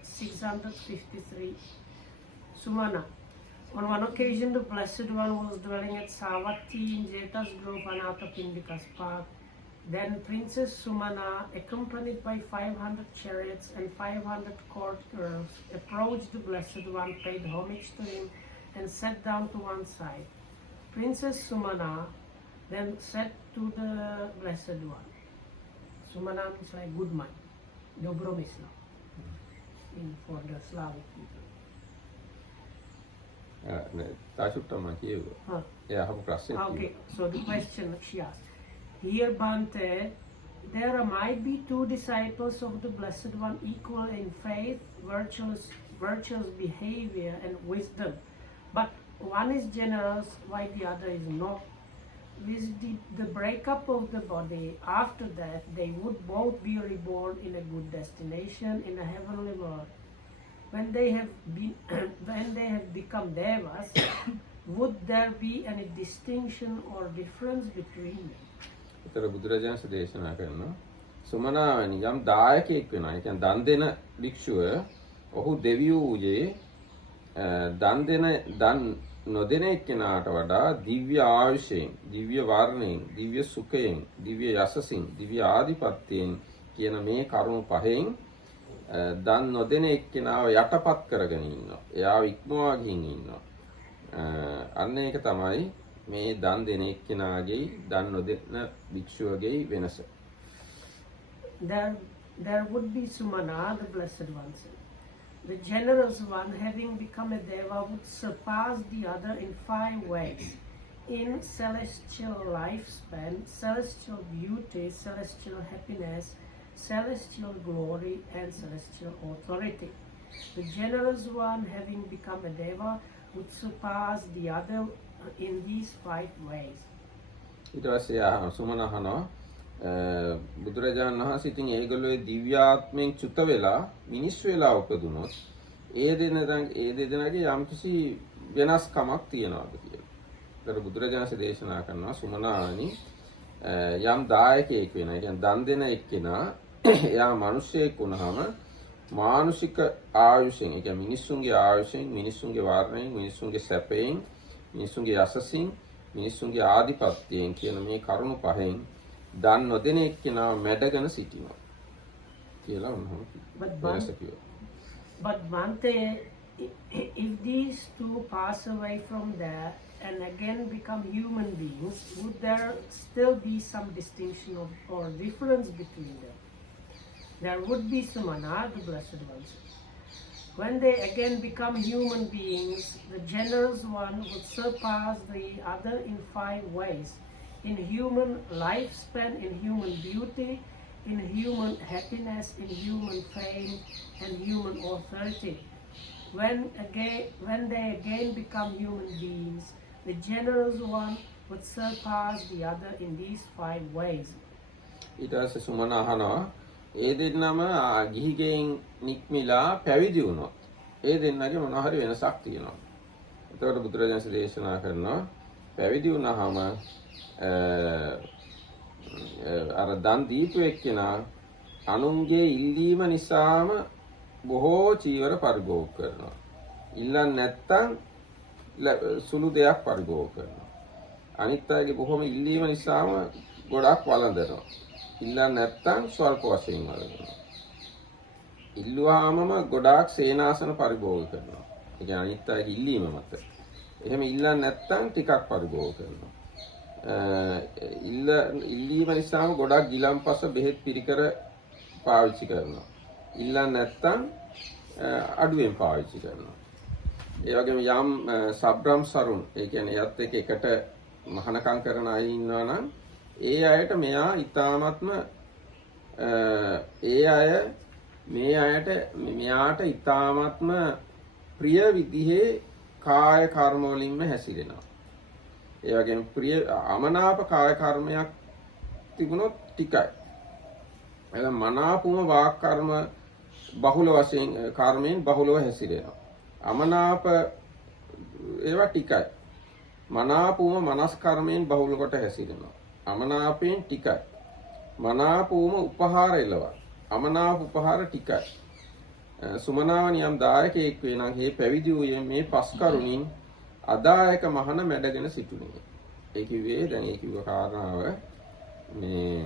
653. Sumana. On one occasion, the Blessed One was dwelling at Savatthi in Jeta's grove Anathapindika's park. Then Princess Sumana, accompanied by 500 chariots and 500 court girls, approached the Blessed One, paid homage to him, and sat down to one side. Princess Sumana then said to the Blessed One, Sumana means like good man, Dobromysl, for the Slavic people. තාචුට්ටම කියුවා. එයා අහපු ප්‍රශ්නේ. Okay, so the question she asked, here Bhante, there might be two disciples of the Blessed One equal in faith, virtuous behavior and wisdom, but one is generous while the other is not. With the breakup of the body, after that they would both be reborn in a good destination in a heavenly world. When they have become devas, would there be any distinction or difference between them? ඒතර බුදුරජාණන් දේශනා කරනවා සුමනාවනි යම් දායකයෙක් වෙනවා. ඒ කියන්නේ දන් දෙන භික්ෂුව ඔහු දෙවියෝයේ දන් නොදෙන එක්කෙනාට වඩා දිව්‍ය ආයුෂයෙන්, දිව්‍ය වර්ණයෙන්, දිව්‍ය සුඛයෙන්, දිව්‍ය යසසින්, දිව්‍ය ආධිපත්‍යයෙන් කියන මේ කරුණු පහෙන් දන් නොදෙන එක්කෙනාව යටපත් කරගෙන ඉන්නවා. එයාව ඉක්මවා ගිහින් ඉන්නවා. අන්න ඒක තමයි මේ දන් දෙන එක්කෙනාගේ දන් නොදෙන භික්ෂුවගේ වෙනස. There would be Sumana, the Blessed One said. The generous one, having become a deva, would surpass the other in 5 ways: in celestial lifespan, celestial beauty, celestial happiness, celestial glory, and celestial authority. The generous one, having become a deva, would surpass the other in these 5 ways. ඊට පස්සේ සුමන අහනවා බුදුරජාණන් වහන්සේ ඉතින් ඒගොල්ලෝ දිව්‍යාත්මයෙන් චුත වෙලා මිනිස් වෙලා උපදුනොත් ඒ දෙදෙනාගේ යම්කිසි වෙනස්කමක් තියනවාද කියලා. ඒතර බුදුරජාණන් දේශනා කරනවා සුමනානි යම් දායකයෙක් වෙනවා. ඒ කියන්නේ දන් දෙන එක්කෙනා එයා මිනිසෙක් වුණාම මානුෂික ආයුෂෙන්, ඒ කියන්නේ මිනිස්සුන්ගේ ආයුෂෙන්, මිනිස්සුන්ගේ වර්ණයෙන්, මිනිස්සුන්ගේ සැපයෙන්, මිනිස්සුන්ගේ යසසින්, මිනිස්සුන්ගේ ආධිපත්‍යයෙන් කියන මේ කරුණු පහෙන් දන් නොදෙන එක්කෙනා මැඩගෙන සිටිනවා කියලා උන්වහන්සේ. But Bhante, if these two pass away from there and again become human beings, would there still be some distinction or difference between them? There would be Sumana, the Blessed Ones. When they again become human beings, the generous one would surpass the other in 5 ways: in human lifespan, in human beauty, in human happiness, in human fame, and human authority. When they again become human beings, the generous one would surpass the other in these 5 ways. ඊට පස්සේ සුමන අහනවා ඒ දෙන්නම ගිහිගෙන් නික්මිලා පැවිදි වුණොත් ඒ දෙන්නගේ මොන හරි වෙනසක් තියෙනවා. එතකොට බුදුරජාණන් දේශනා කරනවා පැවිදි වුණාම අර දන් දීපු එක්කෙනා අනුන්ගේ ඉල්ලීම නිසාම බොහෝ චීවර පරිභෝග කරනවා. ඉල්ලන්නේ නැත්තම් සුළු දෙයක් පරිභෝග කරනවා. අනිත් අයගේ බොහොම ඉල්ලීම නිසාම ගොඩක් වළඳනවා. ඉල්ලන්නේ නැත්තම් ස්වල්ප වශයෙන් වළඳනවා. ඉල්ලුවාමම ගොඩාක් සේනාසන පරිභෝග කරනවා. ඒ කියන්නේ අනිත් අයගේ ඉල්ලීම මත. එහෙම ඉල්ලන්නේ නැත්තම් ටිකක් පරිභෝග කරනවා. ඉල්ලීම නිසාම ගොඩක් ගිලම්පස බෙහෙත් පිරිකර පාවිච්චි කරනවා. ඉල්ලන්නේ නැත්තම් අඩුවෙන් පාවිච්චි කරනවා. ඒ වගේම යම් සබ්‍රම් සරුන්, ඒ කියන්නේ එයත් එකට මහානකම් කරන අය ඉන්නවා නම් ඒ අයට මෙයා ඊ타ත්ම ඒ අය මේ අයට මෙයාට ඊ타ත්ම ප්‍රිය විදිහේ කාය කර්ම වලින්ම හැසිරෙනවා. ඒ වගේම ප්‍රිය අමනාප කාය කර්මයක් තිබුණොත් ටිකයි. එහෙනම් මනාපුම වාක් කර්ම බහුල වශයෙන් කර්මයෙන් බහුලව හැසිරෙනවා. අමනාප ඒවා ටිකයි. මනාපුම මනස් කර්මයෙන් බහුල කොට හැසිරෙනවා. අමනාපයෙන් ටිකයි. මනාපුම උපහාර එළවා. අමනාප උපහාර ටිකයි. සුමනාවනි යම් දායකයෙක් වේ නම් හේ පැවිදි වූයේ මේ පස් කරුණින් අදායක මහන මැඩගෙන සිටුනේ. ඒ කිව්වේ දැන් ඒ කිව්ව කාරණාව මේ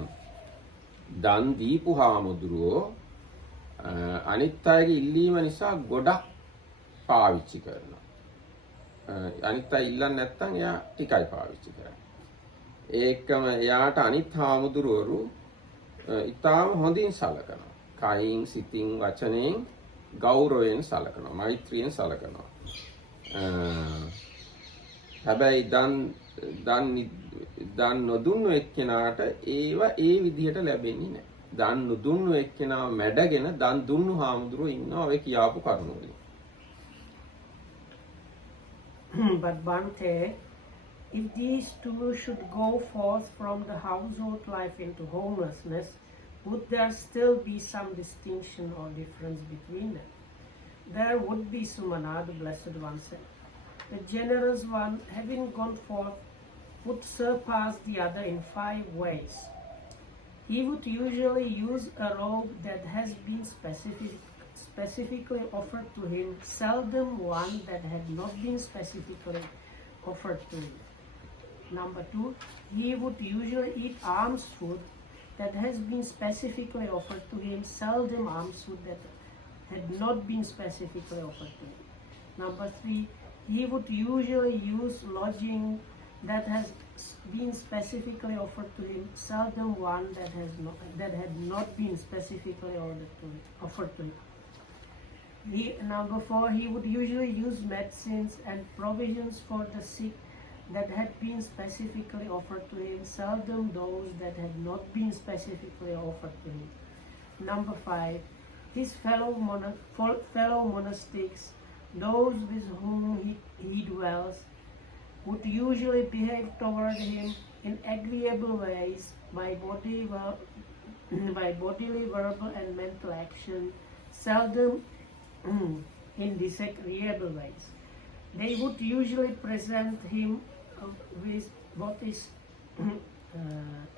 දන් දීපු හාමුදුරුවෝ අනිත් අයගේ ඉල්ලීම නිසා ගොඩක් පාවිච්චි කරනවා. අනිත් අය ඉල්ලන්නේ නැත්නම් එයා ටිකයි පාවිච්චි කරන්නේ. ඒකම එයාට අනිත් හාමුදුරුවරු ඊටාම හොඳින් සලකනවා. කයින්, සිතින්, වචනයෙන් ගෞරවයෙන් සලකනවා. මෛත්‍රියෙන් සලකනවා. හැබැයි දන් නොදුන්නු එක්කෙනාට ඒව ඒ විදිහට ලැබෙන්නේ නැහැ. දන් නොදුන්නු එක්කෙනාව මැඩගෙන දන් දුන්නු හාමුදුරුවෝ ඉන්නවා ඔය කියාපු කරුණු වලින්. But Bante, if these two should go forth from the household life into homelessness, would there still be some distinction or difference between them? There would be, Sumana, the Blessed One said. The generous one, having gone forth, would surpass the other in 5 ways. He would usually use a robe that has been specifically offered to him, seldom one that had not been specifically offered to him. Number 2, he would usually eat alms food that has been specifically offered to him, seldom alms food that had not been specifically offered to him. Number 3, he would usually use lodging that has been specifically offered to him, seldom one that had not been specifically offered to him. Number 4, he would usually use medicines and provisions for the sick that had been specifically offered to him, seldom those that had not been specifically offered to him. Number 5, his fellow monastics, those with whom he dwells, would usually behave toward him in agreeable ways by bodily, verbal and mental action, seldom in disagreeable ways. They would usually present him with what is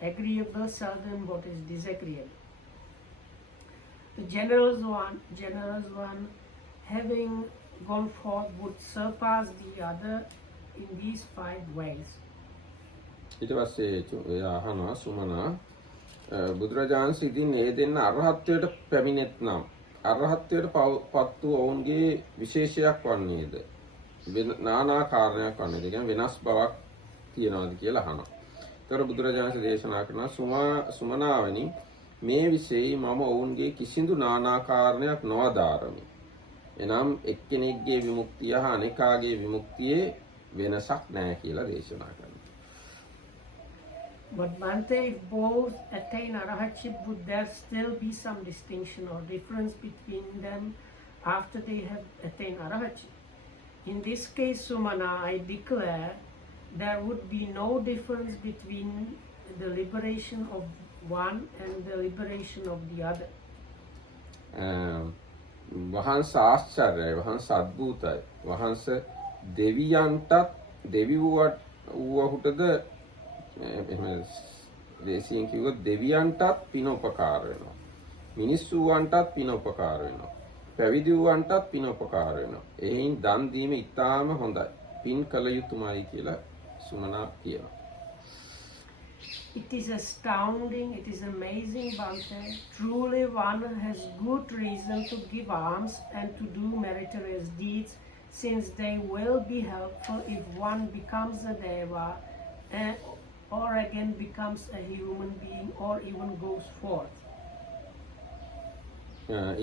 agreeable, seldom what is disagreeable. The generous one, having gone forth, would surpass the other in these 5 ways. ඊට පස්සේ එයා අහනවා සුමනා බුදුරජාණන් ඉදින් ඒ දෙන්න අරහත්ත්වයට පැමිණෙත් නම් අරහත්ත්වයට පත් වූ ඔවුන්ගේ විශේෂයක් වන්නේද? නානා කාරණයක් වන්නේද? කියන්නේ වෙනස් බවක් තියනවාද කියලා අහනවා. ඒතර බුදුරජාණන් දේශනා කරනවා සුමනාවනි මේ විශේෂයි මම ඔවුන්ගේ කිසිදු නානා කාරණයක් නොවදාරමි. එනම් එක්කෙනෙක්ගේ විමුක්තිය හා අනෙකාගේ විමුක්තියේ වෙනසක් නැහැ කියලා දේශනා කරනවා. But Bante, if both attain arahatship, would there still be some distinction or difference between them after they have attained arahatship? In this case, Sumana, I declare there would be no difference between the liberation of one and the liberation of the other. වහන්ස ආශ්චර්යයි, වහන්ස අద్භූතයි. වහන්ස දෙවියන්ටත් දෙවිවරුන්ටද එහෙම දේශයෙන් කිව්වොත් දෙවියන්ටත් පින උපකාර වෙනවා. මිනිස්සුන්ටත් පින උපකාර වෙනවා. පැවිදි වූවන්ටත් පින උපකාර වෙනවා. එයින් දන් දීම ඉතාම හොඳයි. පින් කළ යුතුමයි කියලා සුමනා කියනවා. It is astounding, it is amazing, Bante. Truly one has good reason to give alms and to do meritorious deeds, since they will be helpful if one becomes a deva or again becomes a human being or even goes forth.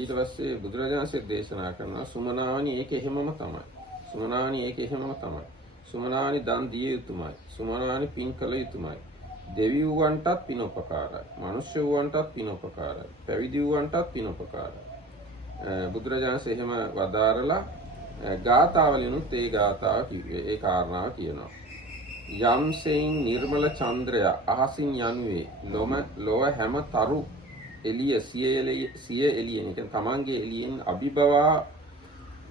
ඊට පස්සේ බුදුරජාණන් දේශනා කරනවා සුමනාවනි ඒක එහෙමම තමයි. සුමනාවනි ඒක එහෙමම තමයි. සුමනාවනි දන් දිය යුතුමයි. සුමනාවනි පින් කළ යුතුමයි. දෙවියන්ටත් පින උපකාරයි. මනුෂ්‍ය වූවන්ටත් පින උපකාරයි. පැවිදි වූවන්ටත් පින උපකාරයි. බුදුරජාණන් එහෙම වදාරලා ගාථාවලිනුත් ඒ ගාථාව කිව්වේ ඒ කාරණාව කියනවා. යම්සෙයින් නිර්මල චන්ද්‍රය අහසින් යනුවේ ලොව හැම තරු එළිය සිය එළියෙන් කියන්නේ තමන්ගේ එළියෙන් අභිබවා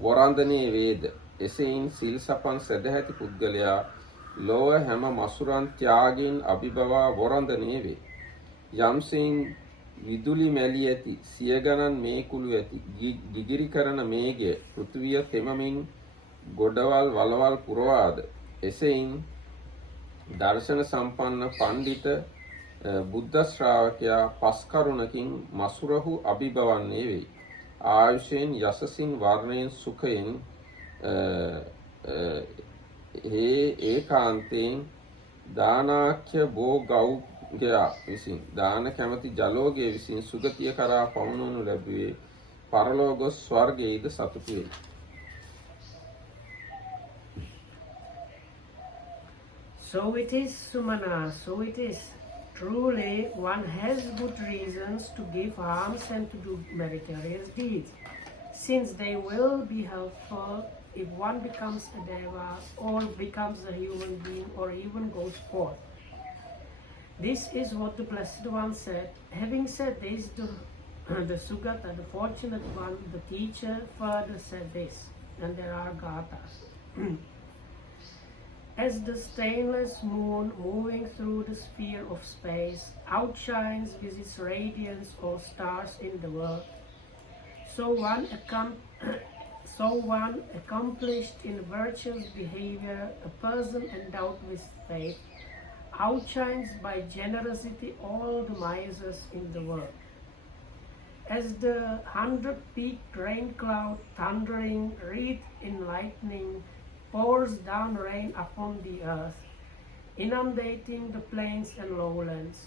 වරන්දනේ වේද. එසේයින් සිල් සපන් සදහැති පුද්ගලයා ලෝව හැම මසුරන් ත්‍යාගයෙන් අභිබවා වරන්දනේ වේ. යම්සෙයින් විදුලි මැලි ඇති සිය ගණන් මේකුළු ඇති ගිගිරි කරන මේඝය පෘථිවිය තෙමමින් ගොඩවල් වලවල් පුරවාද. එසේයින් දර්ශන සම්පන්න පණ්ඩිත බුද්ධ ශ්‍රාවකයා පස් කරුණකින් මසුරහු අභිබවන්නේ වෙයි. ආයුෂයෙන් යසසින් වර්ණයෙන් සුඛයෙන් ඒකාන්තයෙන් දානාඛ්‍ය භෝගෞගයා විසින් දාන කැමති ජලෝගයේ විසින් සුගතිය කරා පවුණුණු ලැබුවේ පරලෝගොස් ස්වර්ගයේද සතුටු වෙයි. So it is, Sumana, so it is. Truly, one has good reasons to give alms and to do meritorious deeds, since they will be helpful if one becomes a deva or becomes a human being or even goes forth. This is what the Blessed One said. Having said this, the Sugata, the fortunate one, the teacher, further said this, and there are gathas. As the stainless moon moving through the sphere of space outshines with its radiance all stars in the world, so one accomplished in virtuous behavior, a person endowed with faith, outshines by generosity all the misers in the world. As the 100-peaked rain cloud thundering, wreathed in lightning, pours down rain upon the earth, inundating the plains and lowlands,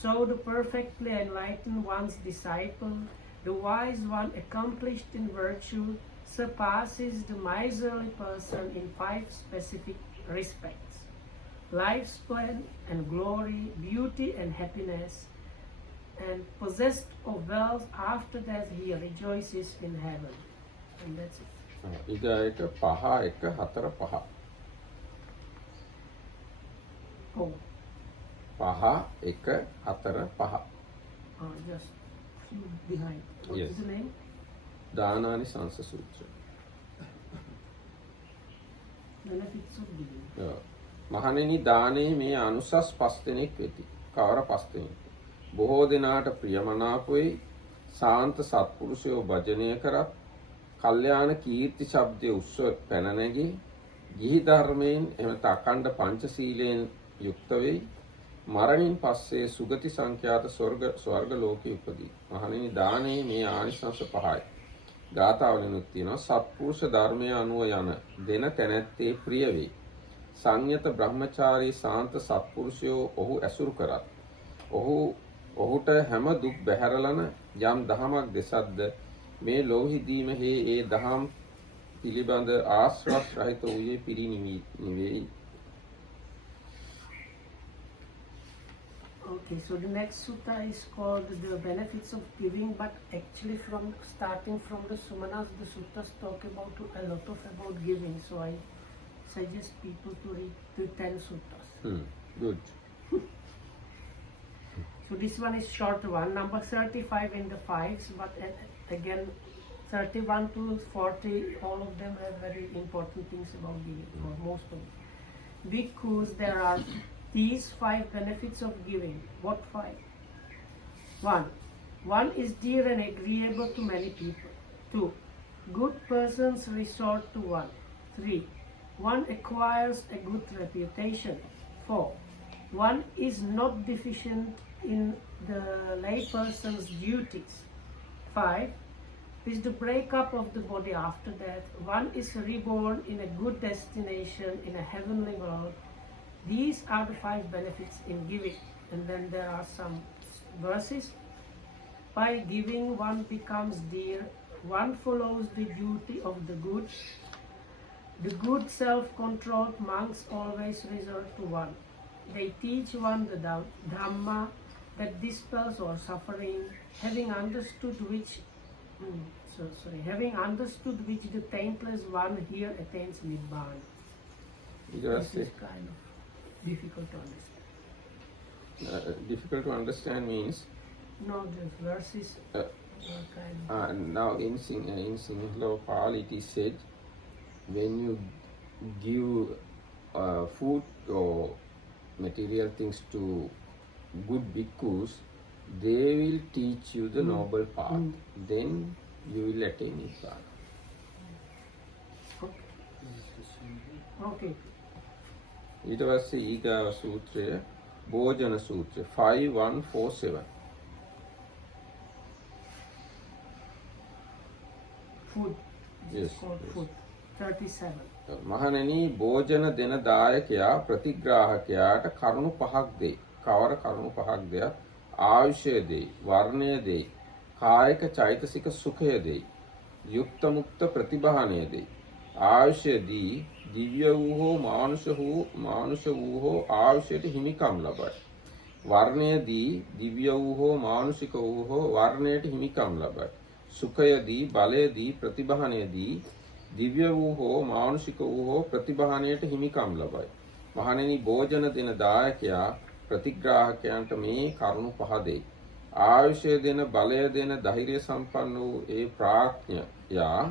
so the perfectly enlightened one's disciple, the wise one accomplished in virtue, surpasses the miserly person in 5 specific respects: lifespan and glory, beauty and happiness, and possessed of wealth. After that he rejoices in heaven. And that's it. ඊගායට 5 1 4 5 Oh, 5 1 4 5 just few behind. What Yes. is the name? දානානිසංස සූත්‍රය. Benefits of giving. මහණෙනි දානයේ මේ අනුසස් 5 දෙනෙක් වෙති. කවර 5 දෙනෙක්? බොහෝ දෙනාට ප්‍රියමනාප වෙයි. සාන්ත සත්පුරුෂයෝ භජනය කරත් කල්යාණ කීර්ති ශබ්දයේ උත්සව පැන නැගී ගිහි ධර්මයෙන් එමෙත අඛණ්ඩ පංචශීලයෙන් යුක්ත වෙයි. මරණින් පස්සේ සුගති සංඛ්‍යාත ස්වර්ග ලෝකයේ උපදී. මහණෙනි දානයේ මේ ආනිසංස 5යි. ගාථාවලිනුත් තියෙනවා සත්පුරුෂ ධර්මයේ අනුව යන දෙන තැනැත්තේ ප්‍රිය වෙයි. සංයත බ්‍රහ්මචාරී සාන්ත සත්පුරුෂයෝ ඔහු ඇසුරු කරත් ඔහුට හැම දුක් බැහැරලන යම් දහමක් දෙසද්ද මේ ලෝහිදීම හේ ඒ දහම් පිළිබඳ ආශ්‍රව රහිත වූයේ පිරිනිවෙයි. Okay, so the next sutta is called the benefits of giving, but actually starting from the Sumanas, the suttas talk about a lot about giving. So I suggest people to read the 10 suttas. Good. So this one is short one, number 35 in the 5s, but again 31 to 40, all of them have very important things about giving, or most of them. Because there are these 5 benefits of giving. What 5? 1 is dear and agreeable to many people. 2, good persons resort to one. 3, one acquires a good reputation. 4, one is not deficient in the layperson's duties. 5 is the breakup of the body after death. One is reborn in a good destination in a heavenly world. These are the 5 benefits in giving. And then there are some verses. By giving one becomes dear, one follows the duty of the good. The good self-controlled monks always resort to one. They teach one the Dhamma that dispels all suffering, having understood which the taintless one here attains Nibbana. This is kind of difficult to understand. Difficult to understand means No, the verses kind of. now in Sinhala or Pali it is said, when you give food or material things to good bhikkhus, they will teach you the noble path. Then you will attain Nibbana. Okay. ඊට පස්සේ ඊගාව සූත්‍රය භෝජන සූත්‍රය 5147. Food. This Yes, is called yes. food. 37. මහණෙනි භෝජන දෙන දායකයා ප්‍රතිග්‍රාහකයාට කරුණු පහක් දෙයි. කවර කරුණු පහක් දෙයක්? ආයුෂය දෙයි, වර්ණය දෙයි, කායික චෛතසික සුඛය දෙයි, යුක්ත මුක්ත ප්‍රතිභාණය දෙයි. ආයුෂය දී දිව්‍ය වූ හෝ මානුෂ වූ හෝ ආයුෂයට හිමිකම් ලබයි. වර්ණය දී දිව්‍ය වූ හෝ මානුෂික වූ හෝ වර්ණයට හිමිකම් ලබයි. සුඛය දී බලය දී ප්‍රතිභාණය දී දිව්‍ය වූ හෝ මානුෂික වූ හෝ ප්‍රතිභාණයට හිමිකම් ලබයි. මහණෙනි භෝජන දෙන දායකයා ප්‍රතිග්‍රාහකයන්ට මේ කරුණු පහ දෙයි. ආයුෂය දෙන බලය දෙන ධෛර්ය සම්පන්න වූ ඒ ප්‍රඥයා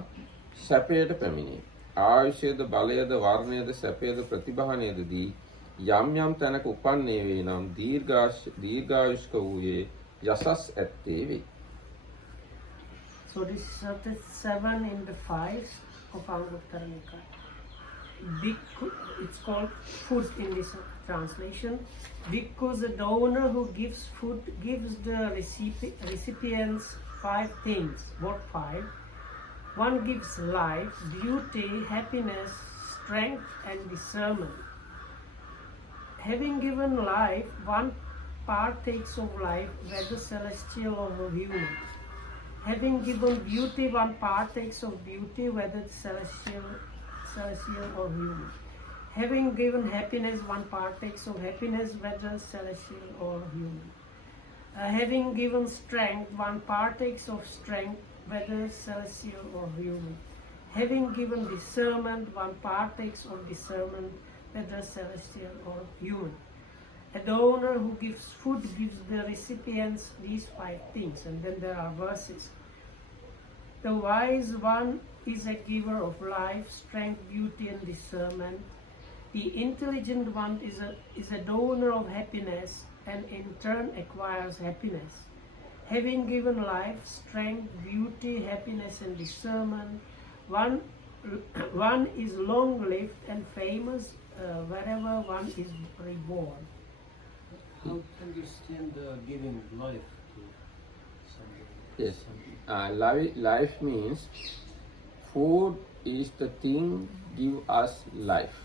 සැපයට පැමිණේ. ආයුෂයද බලයද වර්ණයද සැපයද ප්‍රතිභාණයද දී යම් යම් තැනක උපන්නේ වේ නම් දීර්ඝායුෂ්ක වූයේ යසස් ඇත්තේ වේ. So this is chapter 7 in the 5 of Anguttara Nikaya. Bhikkhu, it's called food in this translation. Bhikkhu is the donor who gives food, gives the recipients 5 things. What 5? One gives life, beauty, happiness, strength and discernment. Having given life, one partakes of life, whether celestial or human. Having given beauty, one partakes of beauty, whether celestial or human. Having given happiness, one partakes of happiness, whether celestial or human. Having given strength, one partakes of strength, whether celestial or human. Having given discernment, one partakes of discernment, whether celestial or human. A donor who gives food gives the recipients these 5 things, and then there are verses. The wise one is a giver of life, strength, beauty, and discernment. The intelligent one is a donor of happiness, and in turn acquires happiness. Having given life, strength, beauty, happiness, and discernment, one is long-lived and famous wherever one is reborn. How to understand giving life to somebody? Yes. Life means food is the thing give us life.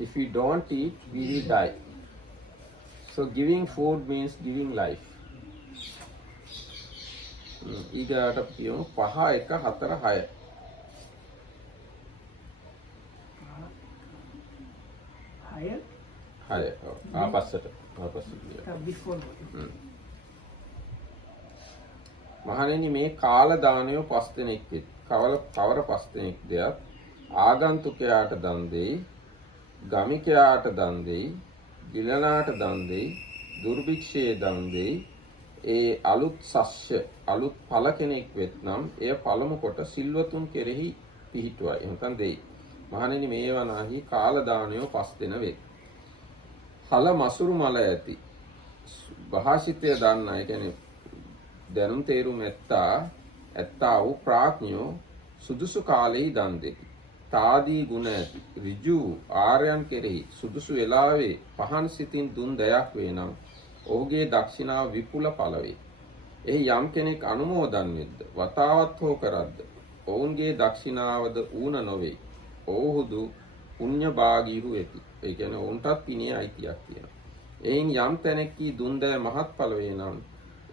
If we don't eat, we will die. So giving food means giving life. ඊගාට කියමු 5 1 4 6. 6. ආපස්සට Before. මහණෙනි මේ කාල දානයෝ 5 දෙනෙක් වෙත්. කවර 5 දෙනෙක් දෙයක් ආගන්තුකයාට දන් දෙයි, ගමිකයාට දන් දෙයි, ගිලනාට දන් දෙයි, දුර්භික්ෂයේ දන් දෙයි. ඒ අලුත් සස්්‍ය අලුත් ඵල කෙනෙක් වෙත්නම් එය පළමු කොට සිල්වතුන් කෙරෙහි පිහිටුවයි. එහෙනම් දෙයි. මහණෙනි මේ වනාහි කාල දානයෝ 5 දෙන වේ. හල මසුරු මල ඇති. භාෂිතය දන්න, ඒ කියන්නේ දැනුම් තේරුම් ඇත්තා වූ ප්‍රඥයෝ සුදුසු කාලෙහි දන් දෙති. තාදී ගුණ ඇති ඍජු ආර්යයන් කෙරෙහි සුදුසු වේලාවේ පහන් සිතින් දුන් දයක් වේ නම් ඔහුගේ දක්ෂිනාව විපුල ඵල වේ. එහි යම් කෙනෙක් අනුමෝදන් වෙද්ද වතාවත් හෝ කරද්ද ඔවුන්ගේ දක්ෂිනාවද ඌන නොවේ. ඔවුහුදු පුණ්‍ය භාගීහු වෙති. ඒ කියන්නේ ඔවුන්ටත් පිනේ අයිතියක් තියෙනවා. එයින් යම් තැනෙකී දුන් දය මහත්ඵල වේ නම්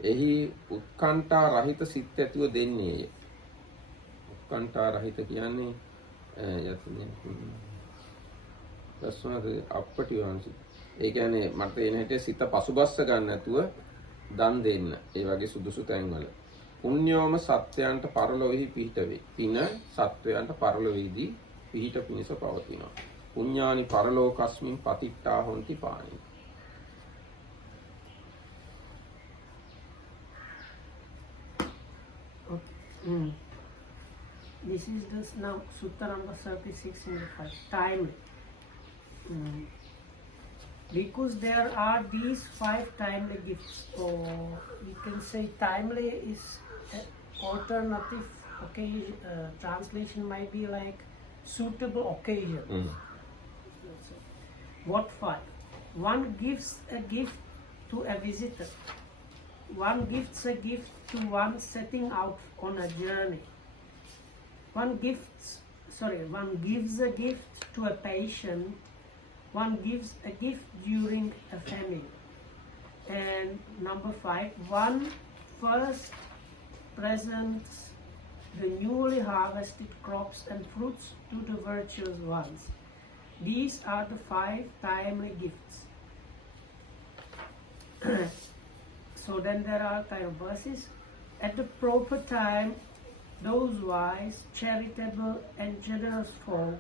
එහි උත්කණ්ඨා රහිත සිත් ඇතුව දෙන්නේය. උත්කණ්ඨා රහිත කියන්නේ දස්වනද අපටි වංශි. ඒ කියන්නේ මට එන හැටි සිත පසුබස්ස ගන්න නැතුව දන් දෙන්න. ඒ වගේ සුදුසු තැන්වල. පුණ්‍යවම සත්‍යයන්ට පරලොවෙහි පිහිට වේ. පින සත්වයන්ට පරලොවෙහිදී පිහිට පිණිස පවතිනවා. පුඤ්ඤානි පරලෝකස්මින් පතිට්ඨා හොಂತಿ පාණි. Mm. This is this now Sutta number 36 in the 5. Timely. Mm. Because there are these 5 timely gifts, or you can say timely is alternative occasion. Translation might be like suitable occasion. Mm. What 5? One gives a gift to a visitor. One gives a gift to one setting out on a journey. One gives a gift to a patient. One gives a gift during a famine. And number 5, one first presents the newly harvested crops and fruits to the virtuous ones. These are the 5 timely gifts. So then there are kind of verses. At the proper time, those wise, charitable, and generous folk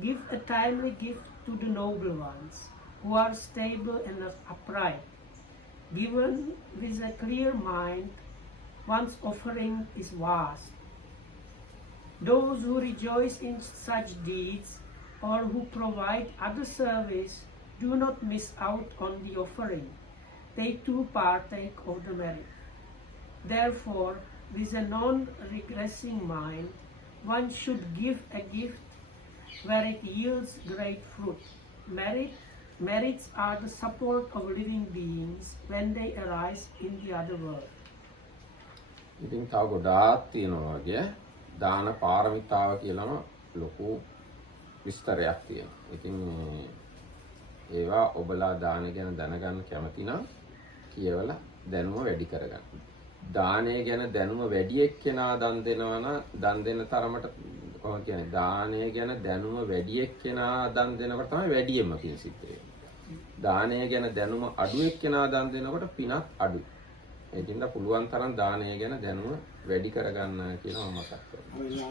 give a timely gift to the noble ones, who are stable and upright. Given with a clear mind, one's offering is vast. Those who rejoice in such deeds, or who provide other service, do not miss out on the offering. They too partake of the merit. Therefore, with a non-regressing mind, one should give a gift where it yields great fruit. Merits are the support of living beings when they arise in the other world. ඉතින් තව ගොඩාක් තියෙනවා වගේ දාන පාරමිතාව කියලාම ලොකු විස්තරයක් තියෙනවා. ඉතින් ඒවා ඔබලා දාන ගැන දැනගන්න කැමති නම් කියවලා දැනුම වැඩි කරගන්න. දානය ගැන දැනුම වැඩි එක්කෙනා දන් දෙනවා නම් දන් දෙන තරමට කොහොමද කියන්නේ දානය ගැන දැනුම වැඩි එක්කෙනා දන් දෙනකොට තමයි වැඩියෙන්ම පින් සිද්ධ වෙන්නේ. දානය ගැන දැනුම අඩු එක්කෙනා දන් දෙනකොට පිනක් අඩුයි. ඒ හින්දා පුළුවන් තරම් දානය ගැන දැනුම වැඩි කරගන්න කියලා මම මතක් කරනවා.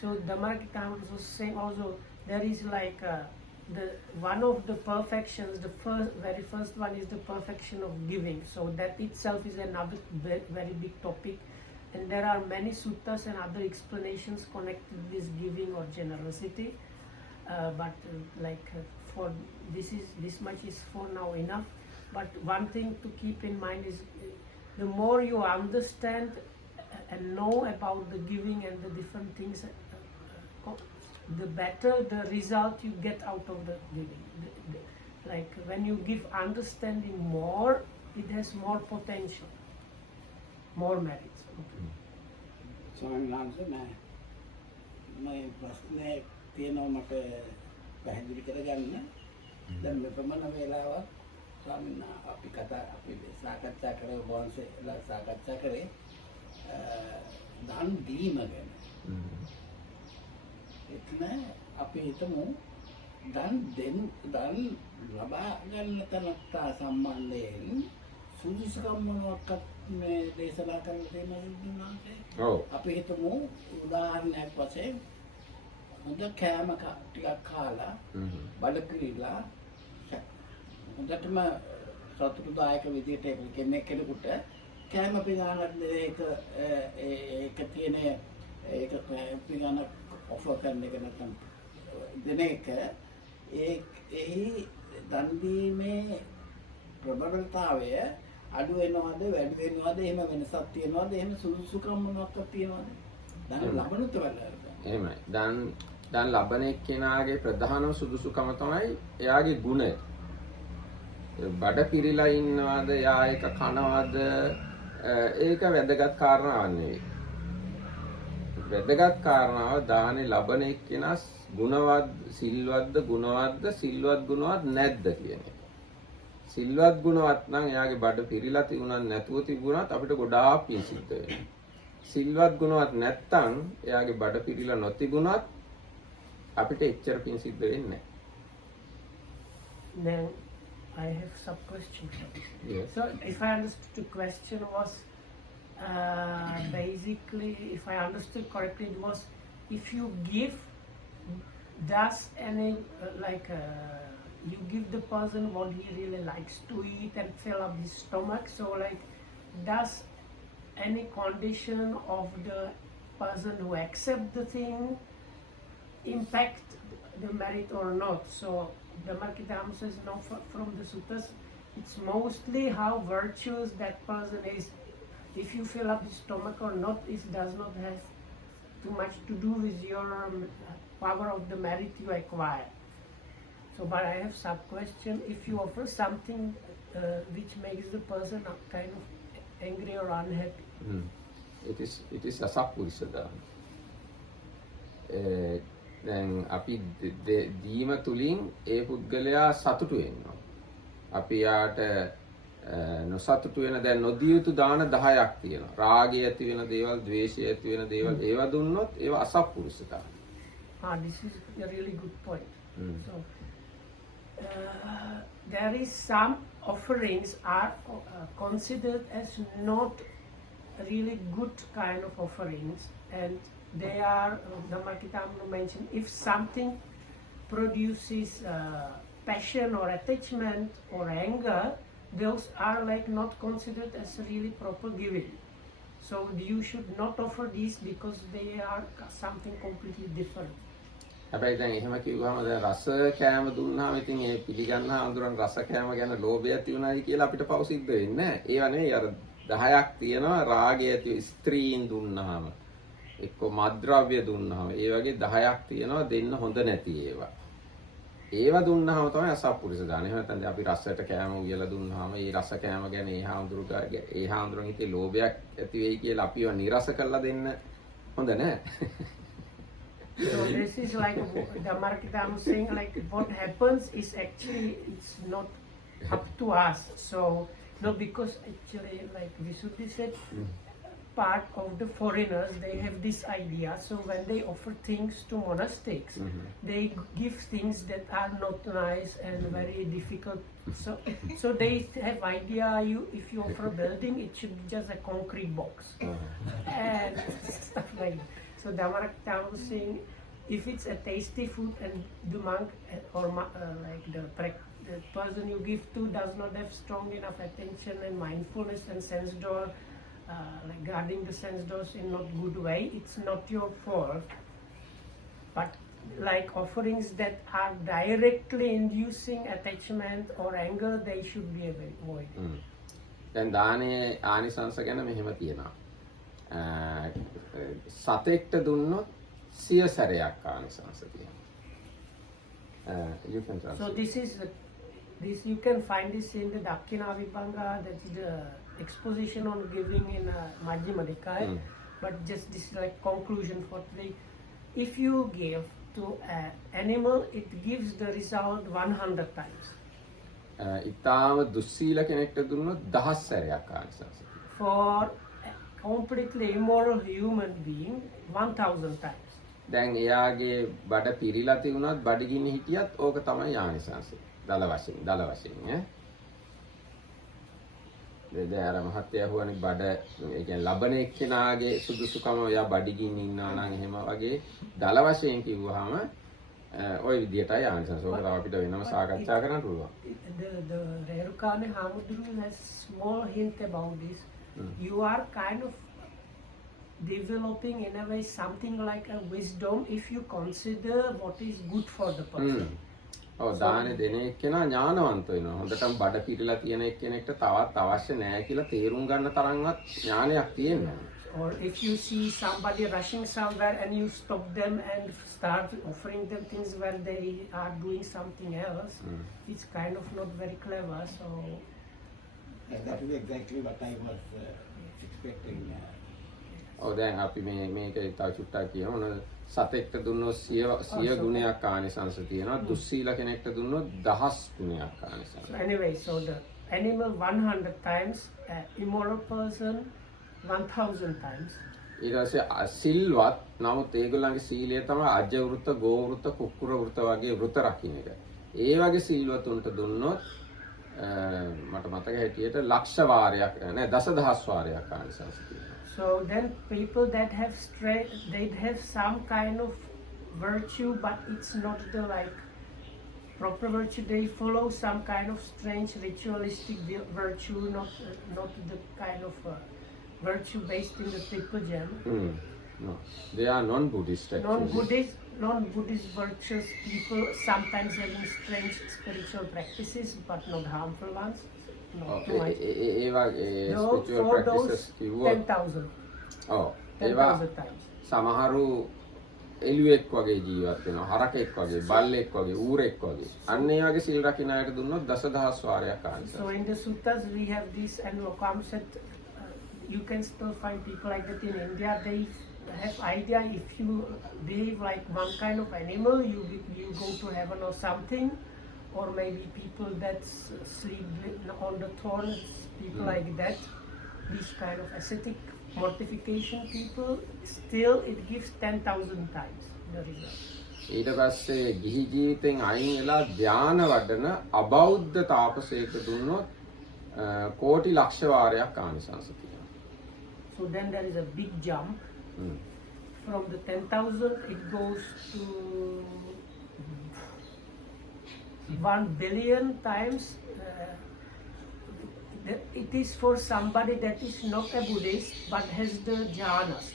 So Dhammarakita was saying also there is like the one of the perfections, the very first one is the perfection of giving. So that itself is another very big topic, and there are many suttas and other explanations connected with giving or generosity. But for this much is for now enough. But one thing to keep in mind is the more you understand and know about the giving and the different things, the better the result you get out of the giving. Like when you give understanding more, it has more potential, more merits. ස්වාමීන් වහන්සේ මම ප්‍රශ්නේ තියෙනවා මට පැහැදිලි කරගන්න. දැන් මෙපමණ වේලාවක් ස්වාමීන් වහන්සේ අපි සාකච්ඡා කරේ වහන්සේලා සාකච්ඡා කරේ දන් දීම ගැන. එතන අපි හිතමු දන් ලබා ගන්න තැනත්තා සම්බන්ධයෙන් සුදුසුකම් මොනවාක්වත් මේ දේශනා කරන්න තියෙනවද? ඔව්. අපි හිතමු උදාහරණයක් වශයෙන් හොඳ කෑම ටිකක් කාලා බඩ පිරීලා හොඳටම සතුටුදායක විදිහට කෙනෙකුට කෑම පිඟානක් ඒක තියෙන ඒක පිඟානක් ඔෆර් කරන එක නැත්නම් දෙන එක එහි දන් දීමේ ප්‍රබලතාවය අඩු වෙනවද වැඩි වෙනවද එහෙම වෙනසක් තියෙනවද එහෙම සුදුසුකම් මොනවාක් තියෙනවද දැන් ලබනුත් වෙලා එහෙමයි දැන් ලබන එක්කෙනාගේ ප්‍රධානම සුදුසුකම තමයි එයාගේ ගුණය. බඩ පිරීලා ඉන්නවද එයා ඒක කනවද ඒක වැදගත් කාරණාවක් නෙවෙයි. වැදගත් කාරණාව දානේ ලබන එක්කෙනා ගුණවත් සිල්වත්ද ගුණවත් නැද්ද කියන එක. සිල්වත් ගුණවත් නම් එයාගේ බඩ පිරීලා තිබුණත් නැතුව තිබුණත් අපිට ගොඩාක් පින් සිද්ධ වෙනවා. සිල්වත් ගුණවත් නැත්තම් එයාගේ බඩ පිරීලා නොතිබුණත් අපිට එච්චර පින් සිද්ධ වෙන්නේ නැහැ. Then I have some questions. Yes. So if I understood the question was basically, if I understood correctly, it was if you give, does any you give the person what he really likes to eat and fill up his stomach. So like, does any condition of the person who accept the thing impact the merit or not? So the Markitama says no, from the suttas, it's mostly how virtuous that person is. If you fill up his stomach or not, it does not have too much to do with your power of the merit you acquire. So, but I have sub-question. If you offer something which makes the person kind of angry or unhappy. It is අසත්පුරුෂ දාන. දැන් අපි දීම තුලින් ඒ පුද්ගලයා සතුටු වෙනවා. අපි යාට නොසතුටු වෙන දැන් නොදිය යුතු දාන 10ක් තියෙනවා. රාගය ඇති වෙන දේවල්, ද්වේෂය ඇති වෙන දේවල් ඒවා දුන්නොත් ඒවා අසත්පුරුෂ දාන. This is a really good point. So there is some offerings are considered as not really good kind of offerings, and they are, the Markitama mentioned, if something produces passion or attachment or anger, those are like not considered as really proper giving. So you should not offer these because they are something completely different. හැබැයි දැන් එහෙම කිව්වම දැන් රස කෑම දුන්නාම ඉතින් ඒ පිළිගන්න හඳුරන රස කෑම ගැන ලෝභය ඇති උනායි කියලා අපිට පව් සිද්ධ වෙන්නේ නැහැ. ඒව නෙවෙයි අර 10ක් තියෙනවා රාගය ඇති ස්ත්‍රීන් දුන්නාම එක්ක මද්ද්‍රව්‍ය දුන්නාම ඒ වගේ 10ක් තියෙනවා දෙන්න හොඳ නැති ඒවා. ඒව දුන්නාම තමයි අසත්පුරුෂ දාන. එහෙම නැත්නම් අපි රසයට කෑම උයලා දුන්නාම ඒ රස කෑම ගැන ඒ හාමුදුරුවෝ හිතේ ලෝභයක් ඇති වෙයි කියලා අපිව නිරස කරලා දෙන්න හොඳ නැහැ. So this is like the Markitama saying, like what happens is actually it's not up to us. So no, because actually like Visuddhi said, part of the foreigners they have this idea. So when they offer things to monastics, they give things that are not nice and very difficult. So they have idea if you offer a building, it should be just a concrete box and stuff like that. So Dhammarakta was saying, if it's a tasty food and the monk or like the person you give to does not have strong enough attention and mindfulness and sense door, like guarding the sense doors in not good way, it's not your fault. But like offerings that are directly inducing attachment or anger, they should be avoided. දැන් දානේ ආනිසංස ගැන මෙහෙම තියෙනවා. සතෙක්ට දුන්නොත් 100 සැරයක් ආනිසංස තියෙනවා. You can translate. So this you can find this in the Dakkina Vibhanga, that is the exposition on giving in Majjhima Nikaya. But just this like conclusion for today. If you give to an animal, it gives the result 100 times. ඉතාලම දුස්සීල කෙනෙක්ට දුන්නොත් 1000 සැරයක් ආනිසංස. For a completely immoral human being, 1000 times. දැන් එයාගේ බඩ පිරීලා තිබුණත් බඩගින්න හිටියත් ඕක තමයි ආනිසංසය. දල වශයෙන් ඈ. දැන් අර මහත්තයා හුවනේ බඩ ඒ කියන්නේ ලබන එක්කෙනාගේ සුදුසුකම ඔයා බඩගින්න ඉන්නවා නම් එහෙම වගේ දල වශයෙන් කිව්වහම ওই විදියටයි ආනිසංස. ඕක තව අපිට වෙනම සාකච්ඡා කරන්න පුළුවන්. The Rerukane Hamudru has small hint about this. You are kind of developing in a way something like a wisdom if you consider what is good for the person. ඔව් දානේ දෙන එක්කෙනා ඥානවන්ත වෙනවා. හොඳටම බඩ පිරලා තියෙන එක්කෙනෙක්ට තවත් අවශ්‍ය නැහැ කියලා තේරුම් ගන්න තරම්වත් ඥානයක් තියෙනවා. Or if you see somebody rushing somewhere and you stop them and start offering them things where they are doing something else, it's kind of not very clever. So that is exactly what I was expecting. ඔව් දැන් අපි මේක තව චුට්ටක් කියනවා. සතෙක්ට දුන්නොත් 100 ගුණයක් ආනිසංස තියෙනවා. දුස්සීල කෙනෙක්ට දුන්නොත් 1000 ගුණයක් ආනිසංස. So anyway, so the animal 100 times, immoral person 1000 times. ඊට පස්සේ සිල්වත් නමුත් ඒගොල්ලන්ගේ සීලය තමයි අජ්ජ වෘත, ගෝ වෘත, කුක්කුර වෘත වගේ වෘත රකින්න එක. ඒ වගේ සිල්වතුන්ට දුන්නොත් මට මතක හැටියට ලක්ෂ වාරයක් නෑ දසදහස් වාරයක් ආනිසංස තියෙනවා. So then people that have they have some kind of virtue, but it's not the like proper virtue, they follow some kind of strange ritualistic virtue, not the kind of virtue based in the triple gem. No, they are non-Buddhist actually. Non-Buddhist virtuous people sometimes having strange spiritual practices, but not harmful ones. Not too much. spiritual For those practices 10,000. Oh, 10,000 times. සමහරු එළුවෙක් වගේ ජීවත් වෙනවා, හරකෙක් වගේ, බල්ලෙක් වගේ, ඌරෙක් වගේ. අන්න ඒ වගේ සීල් රකින්න අයට දුන්නොත් දසදහස් වාරයක් ආනිසංස. So in the suttas we have this and concept. You can still find people like that in India. They have idea if you behave like one kind of animal, you go to heaven or something, or maybe people that sleep on the thorns, people like that, this kind of ascetic mortification people, still it gives 10,000 times the result. ඊට පස්සේ ගිහි ජීවිතෙන් අයින් වෙලා ධාන වඩන අබෞද්ධ තාපසයෙක් දුන්නොත් කෝටි ලක්ෂ වාරයක් ආනිසංස තියෙනවා. So then there is a big jump. From the 10,000 it goes to 1 billion times. It is for somebody that is not a Buddhist but has the jhanas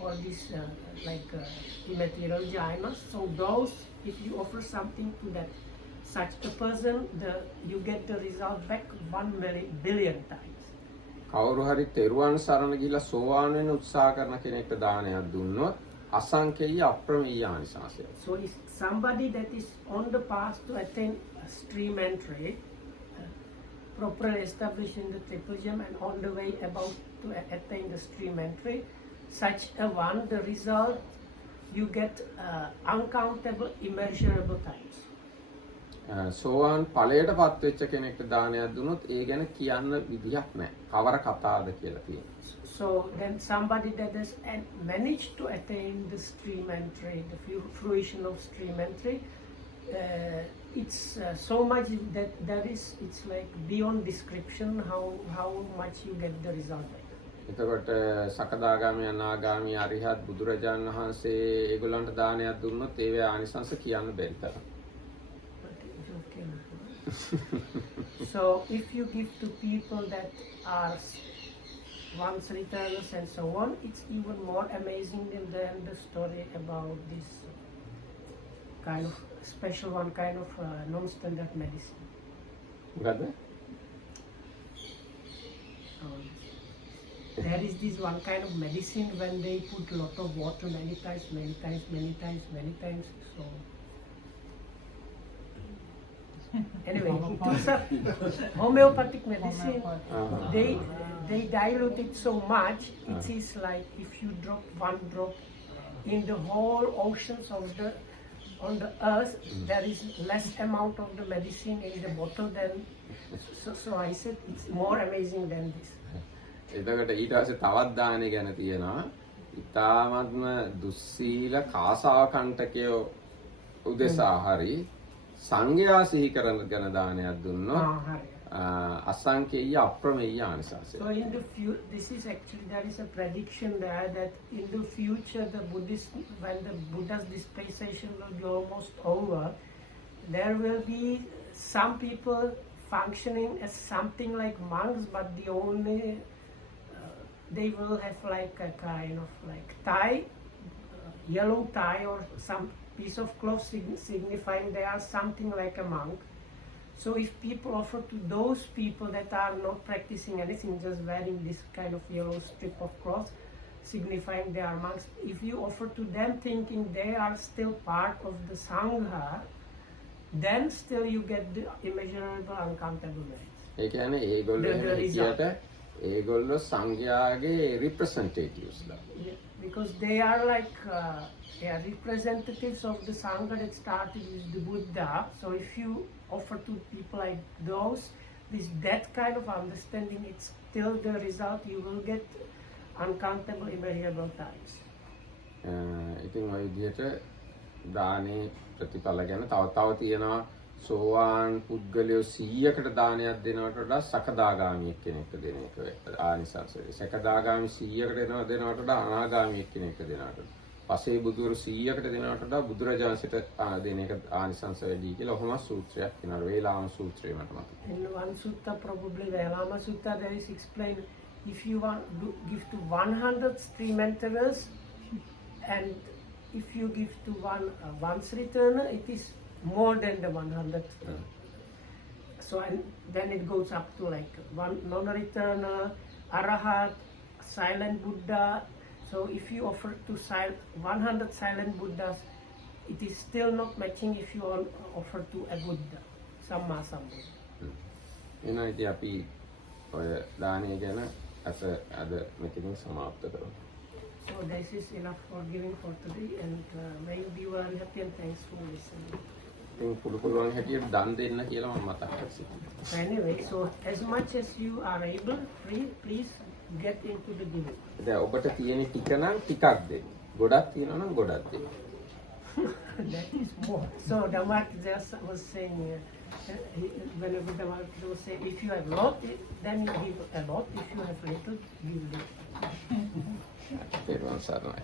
or this immaterial jhanas. So those, if you offer something to that such a person, you get the result back 1 billion times. කවුරු හරි තෙරුවන් සරණ ගිහිලා සෝවාන් වෙන්න උත්සාහ කරන කෙනෙක්ට දානයක් දුන්නොත් අසංකේය අප්‍රමේය ආනිසංසය. So if somebody that is on the path to attain stream entry, properly established in the triple gem and on the way about to attain the stream entry, such a one, the result you get uncountable, immeasurable times. සෝවාන් ඵලයට පත් වෙච්ච කෙනෙක්ට දානයක් දුන්නොත් ඒ ගැන කියන්න විදියක් නැහැ. කවර කතාවද කියලා තියෙනවා. So then somebody that has managed to attain the stream entry, the fruition of stream entry, it's so much that it's like beyond description how much you get the result. එතකොට සකදාගාමී අනාගාමී අරිහත් බුදුරජාණන් වහන්සේ ඒගොල්ලන්ට දානයක් දුන්නොත් ඒවේ ආනිසංස කියන්න බැරි තරම්. So if you give to people that are once returners and so on, it's even more amazing than the story about this kind of special one kind of non-standard medicine. මොකද්ද? There is this one kind of medicine when they put lot of water many times. So anyway, these are homeopathic medicine. They dilute it so much. It is like if you drop one drop in the whole oceans on the earth, there is less amount of the medicine in the bottle than. So I said it's more amazing than this. එතකොට ඊට පස්සේ තවත් දානෙ ගැන තියෙනවා. ඊ타ත්ම දුස්සීල කාසාව කණ්ඨකයෝ උදෙසා හරි සංඝයා සිහි කරන ගැන දානයක් දුන්නොත් අසංකේය අප්‍රමේය ආනිසංසය. So in the future, this is actually, there is a prediction there that in the future the Buddhist, when the Buddha's dispensation will be almost over, there will be some people functioning as something like monks, but the only they will have like a kind of like tie, yellow tie or some piece of cloth signifying they are something like a monk. So if people offer to those people that are not practicing anything, just wearing this kind of yellow strip of cloth signifying they are monks, if you offer to them thinking they are still part of the Sangha, then still you get the immeasurable, uncountable merits. ඒ කියන්නේ ඒගොල්ලෝ සංඝයාගේ representatives ලා. Because they are like they are representatives of the Sangha that started with the Buddha. So if you offer to people like those, that kind of understanding, it's still the result you will get uncountable, immeasurable times. ඉතින් ඔය විදිහට දානේ ප්‍රතිඵල ගැන තව තියෙනවා. සෝවාන් පුද්ගලයෝ 100කට දානයක් දෙනවට වඩා සකදාගාමී කෙනෙක්ට දෙන එක ආනිසංසය. සකදාගාමී 100කට දෙනවට වඩා අනාගාමී කෙනෙක්ට දෙනවට. පසේ බුදුවරු 100කට දෙනවට වඩා බුදුරජාණන්සේට දෙන එක ආනිසංස වැඩි කියලා ඔහොම සූත්‍රයක් කියනවා. වේලාම සූත්‍රය මට මතකයි. In one sutta, probably Velama Sutta, there is explained if you want to give to 100 stream enterers, and if you give to once returner, it is more than the 100. So and then it goes up to like one non-returner, Arahat, silent Buddha. So if you offer to 100 silent Buddhas, it is still not matching if you offer to a Buddha, Samma Sambuddha. එනවා ඉතින් අපි ඔය දානය ගැන අද මෙතනින් සමාප්ත කරමු. So this is enough for giving for today, and may you be very happy and thanks for listening. ඉතින් පුළුවන් හැටියට දන් දෙන්න කියලා මම මතක් කරසිටිනවා. So anyway, so as much as you are able, please get into the giving. දැන් ඔබට තියෙන ටික නම් ටිකක් දෙන්න. ගොඩක් තියෙනවා නම් ගොඩක් දෙන්න. That is more. So Dhammaka just was saying, whenever Dhammaka was saying, if you have lot, then you give a lot. If you have little, give little. පෙරවන් සරණයි.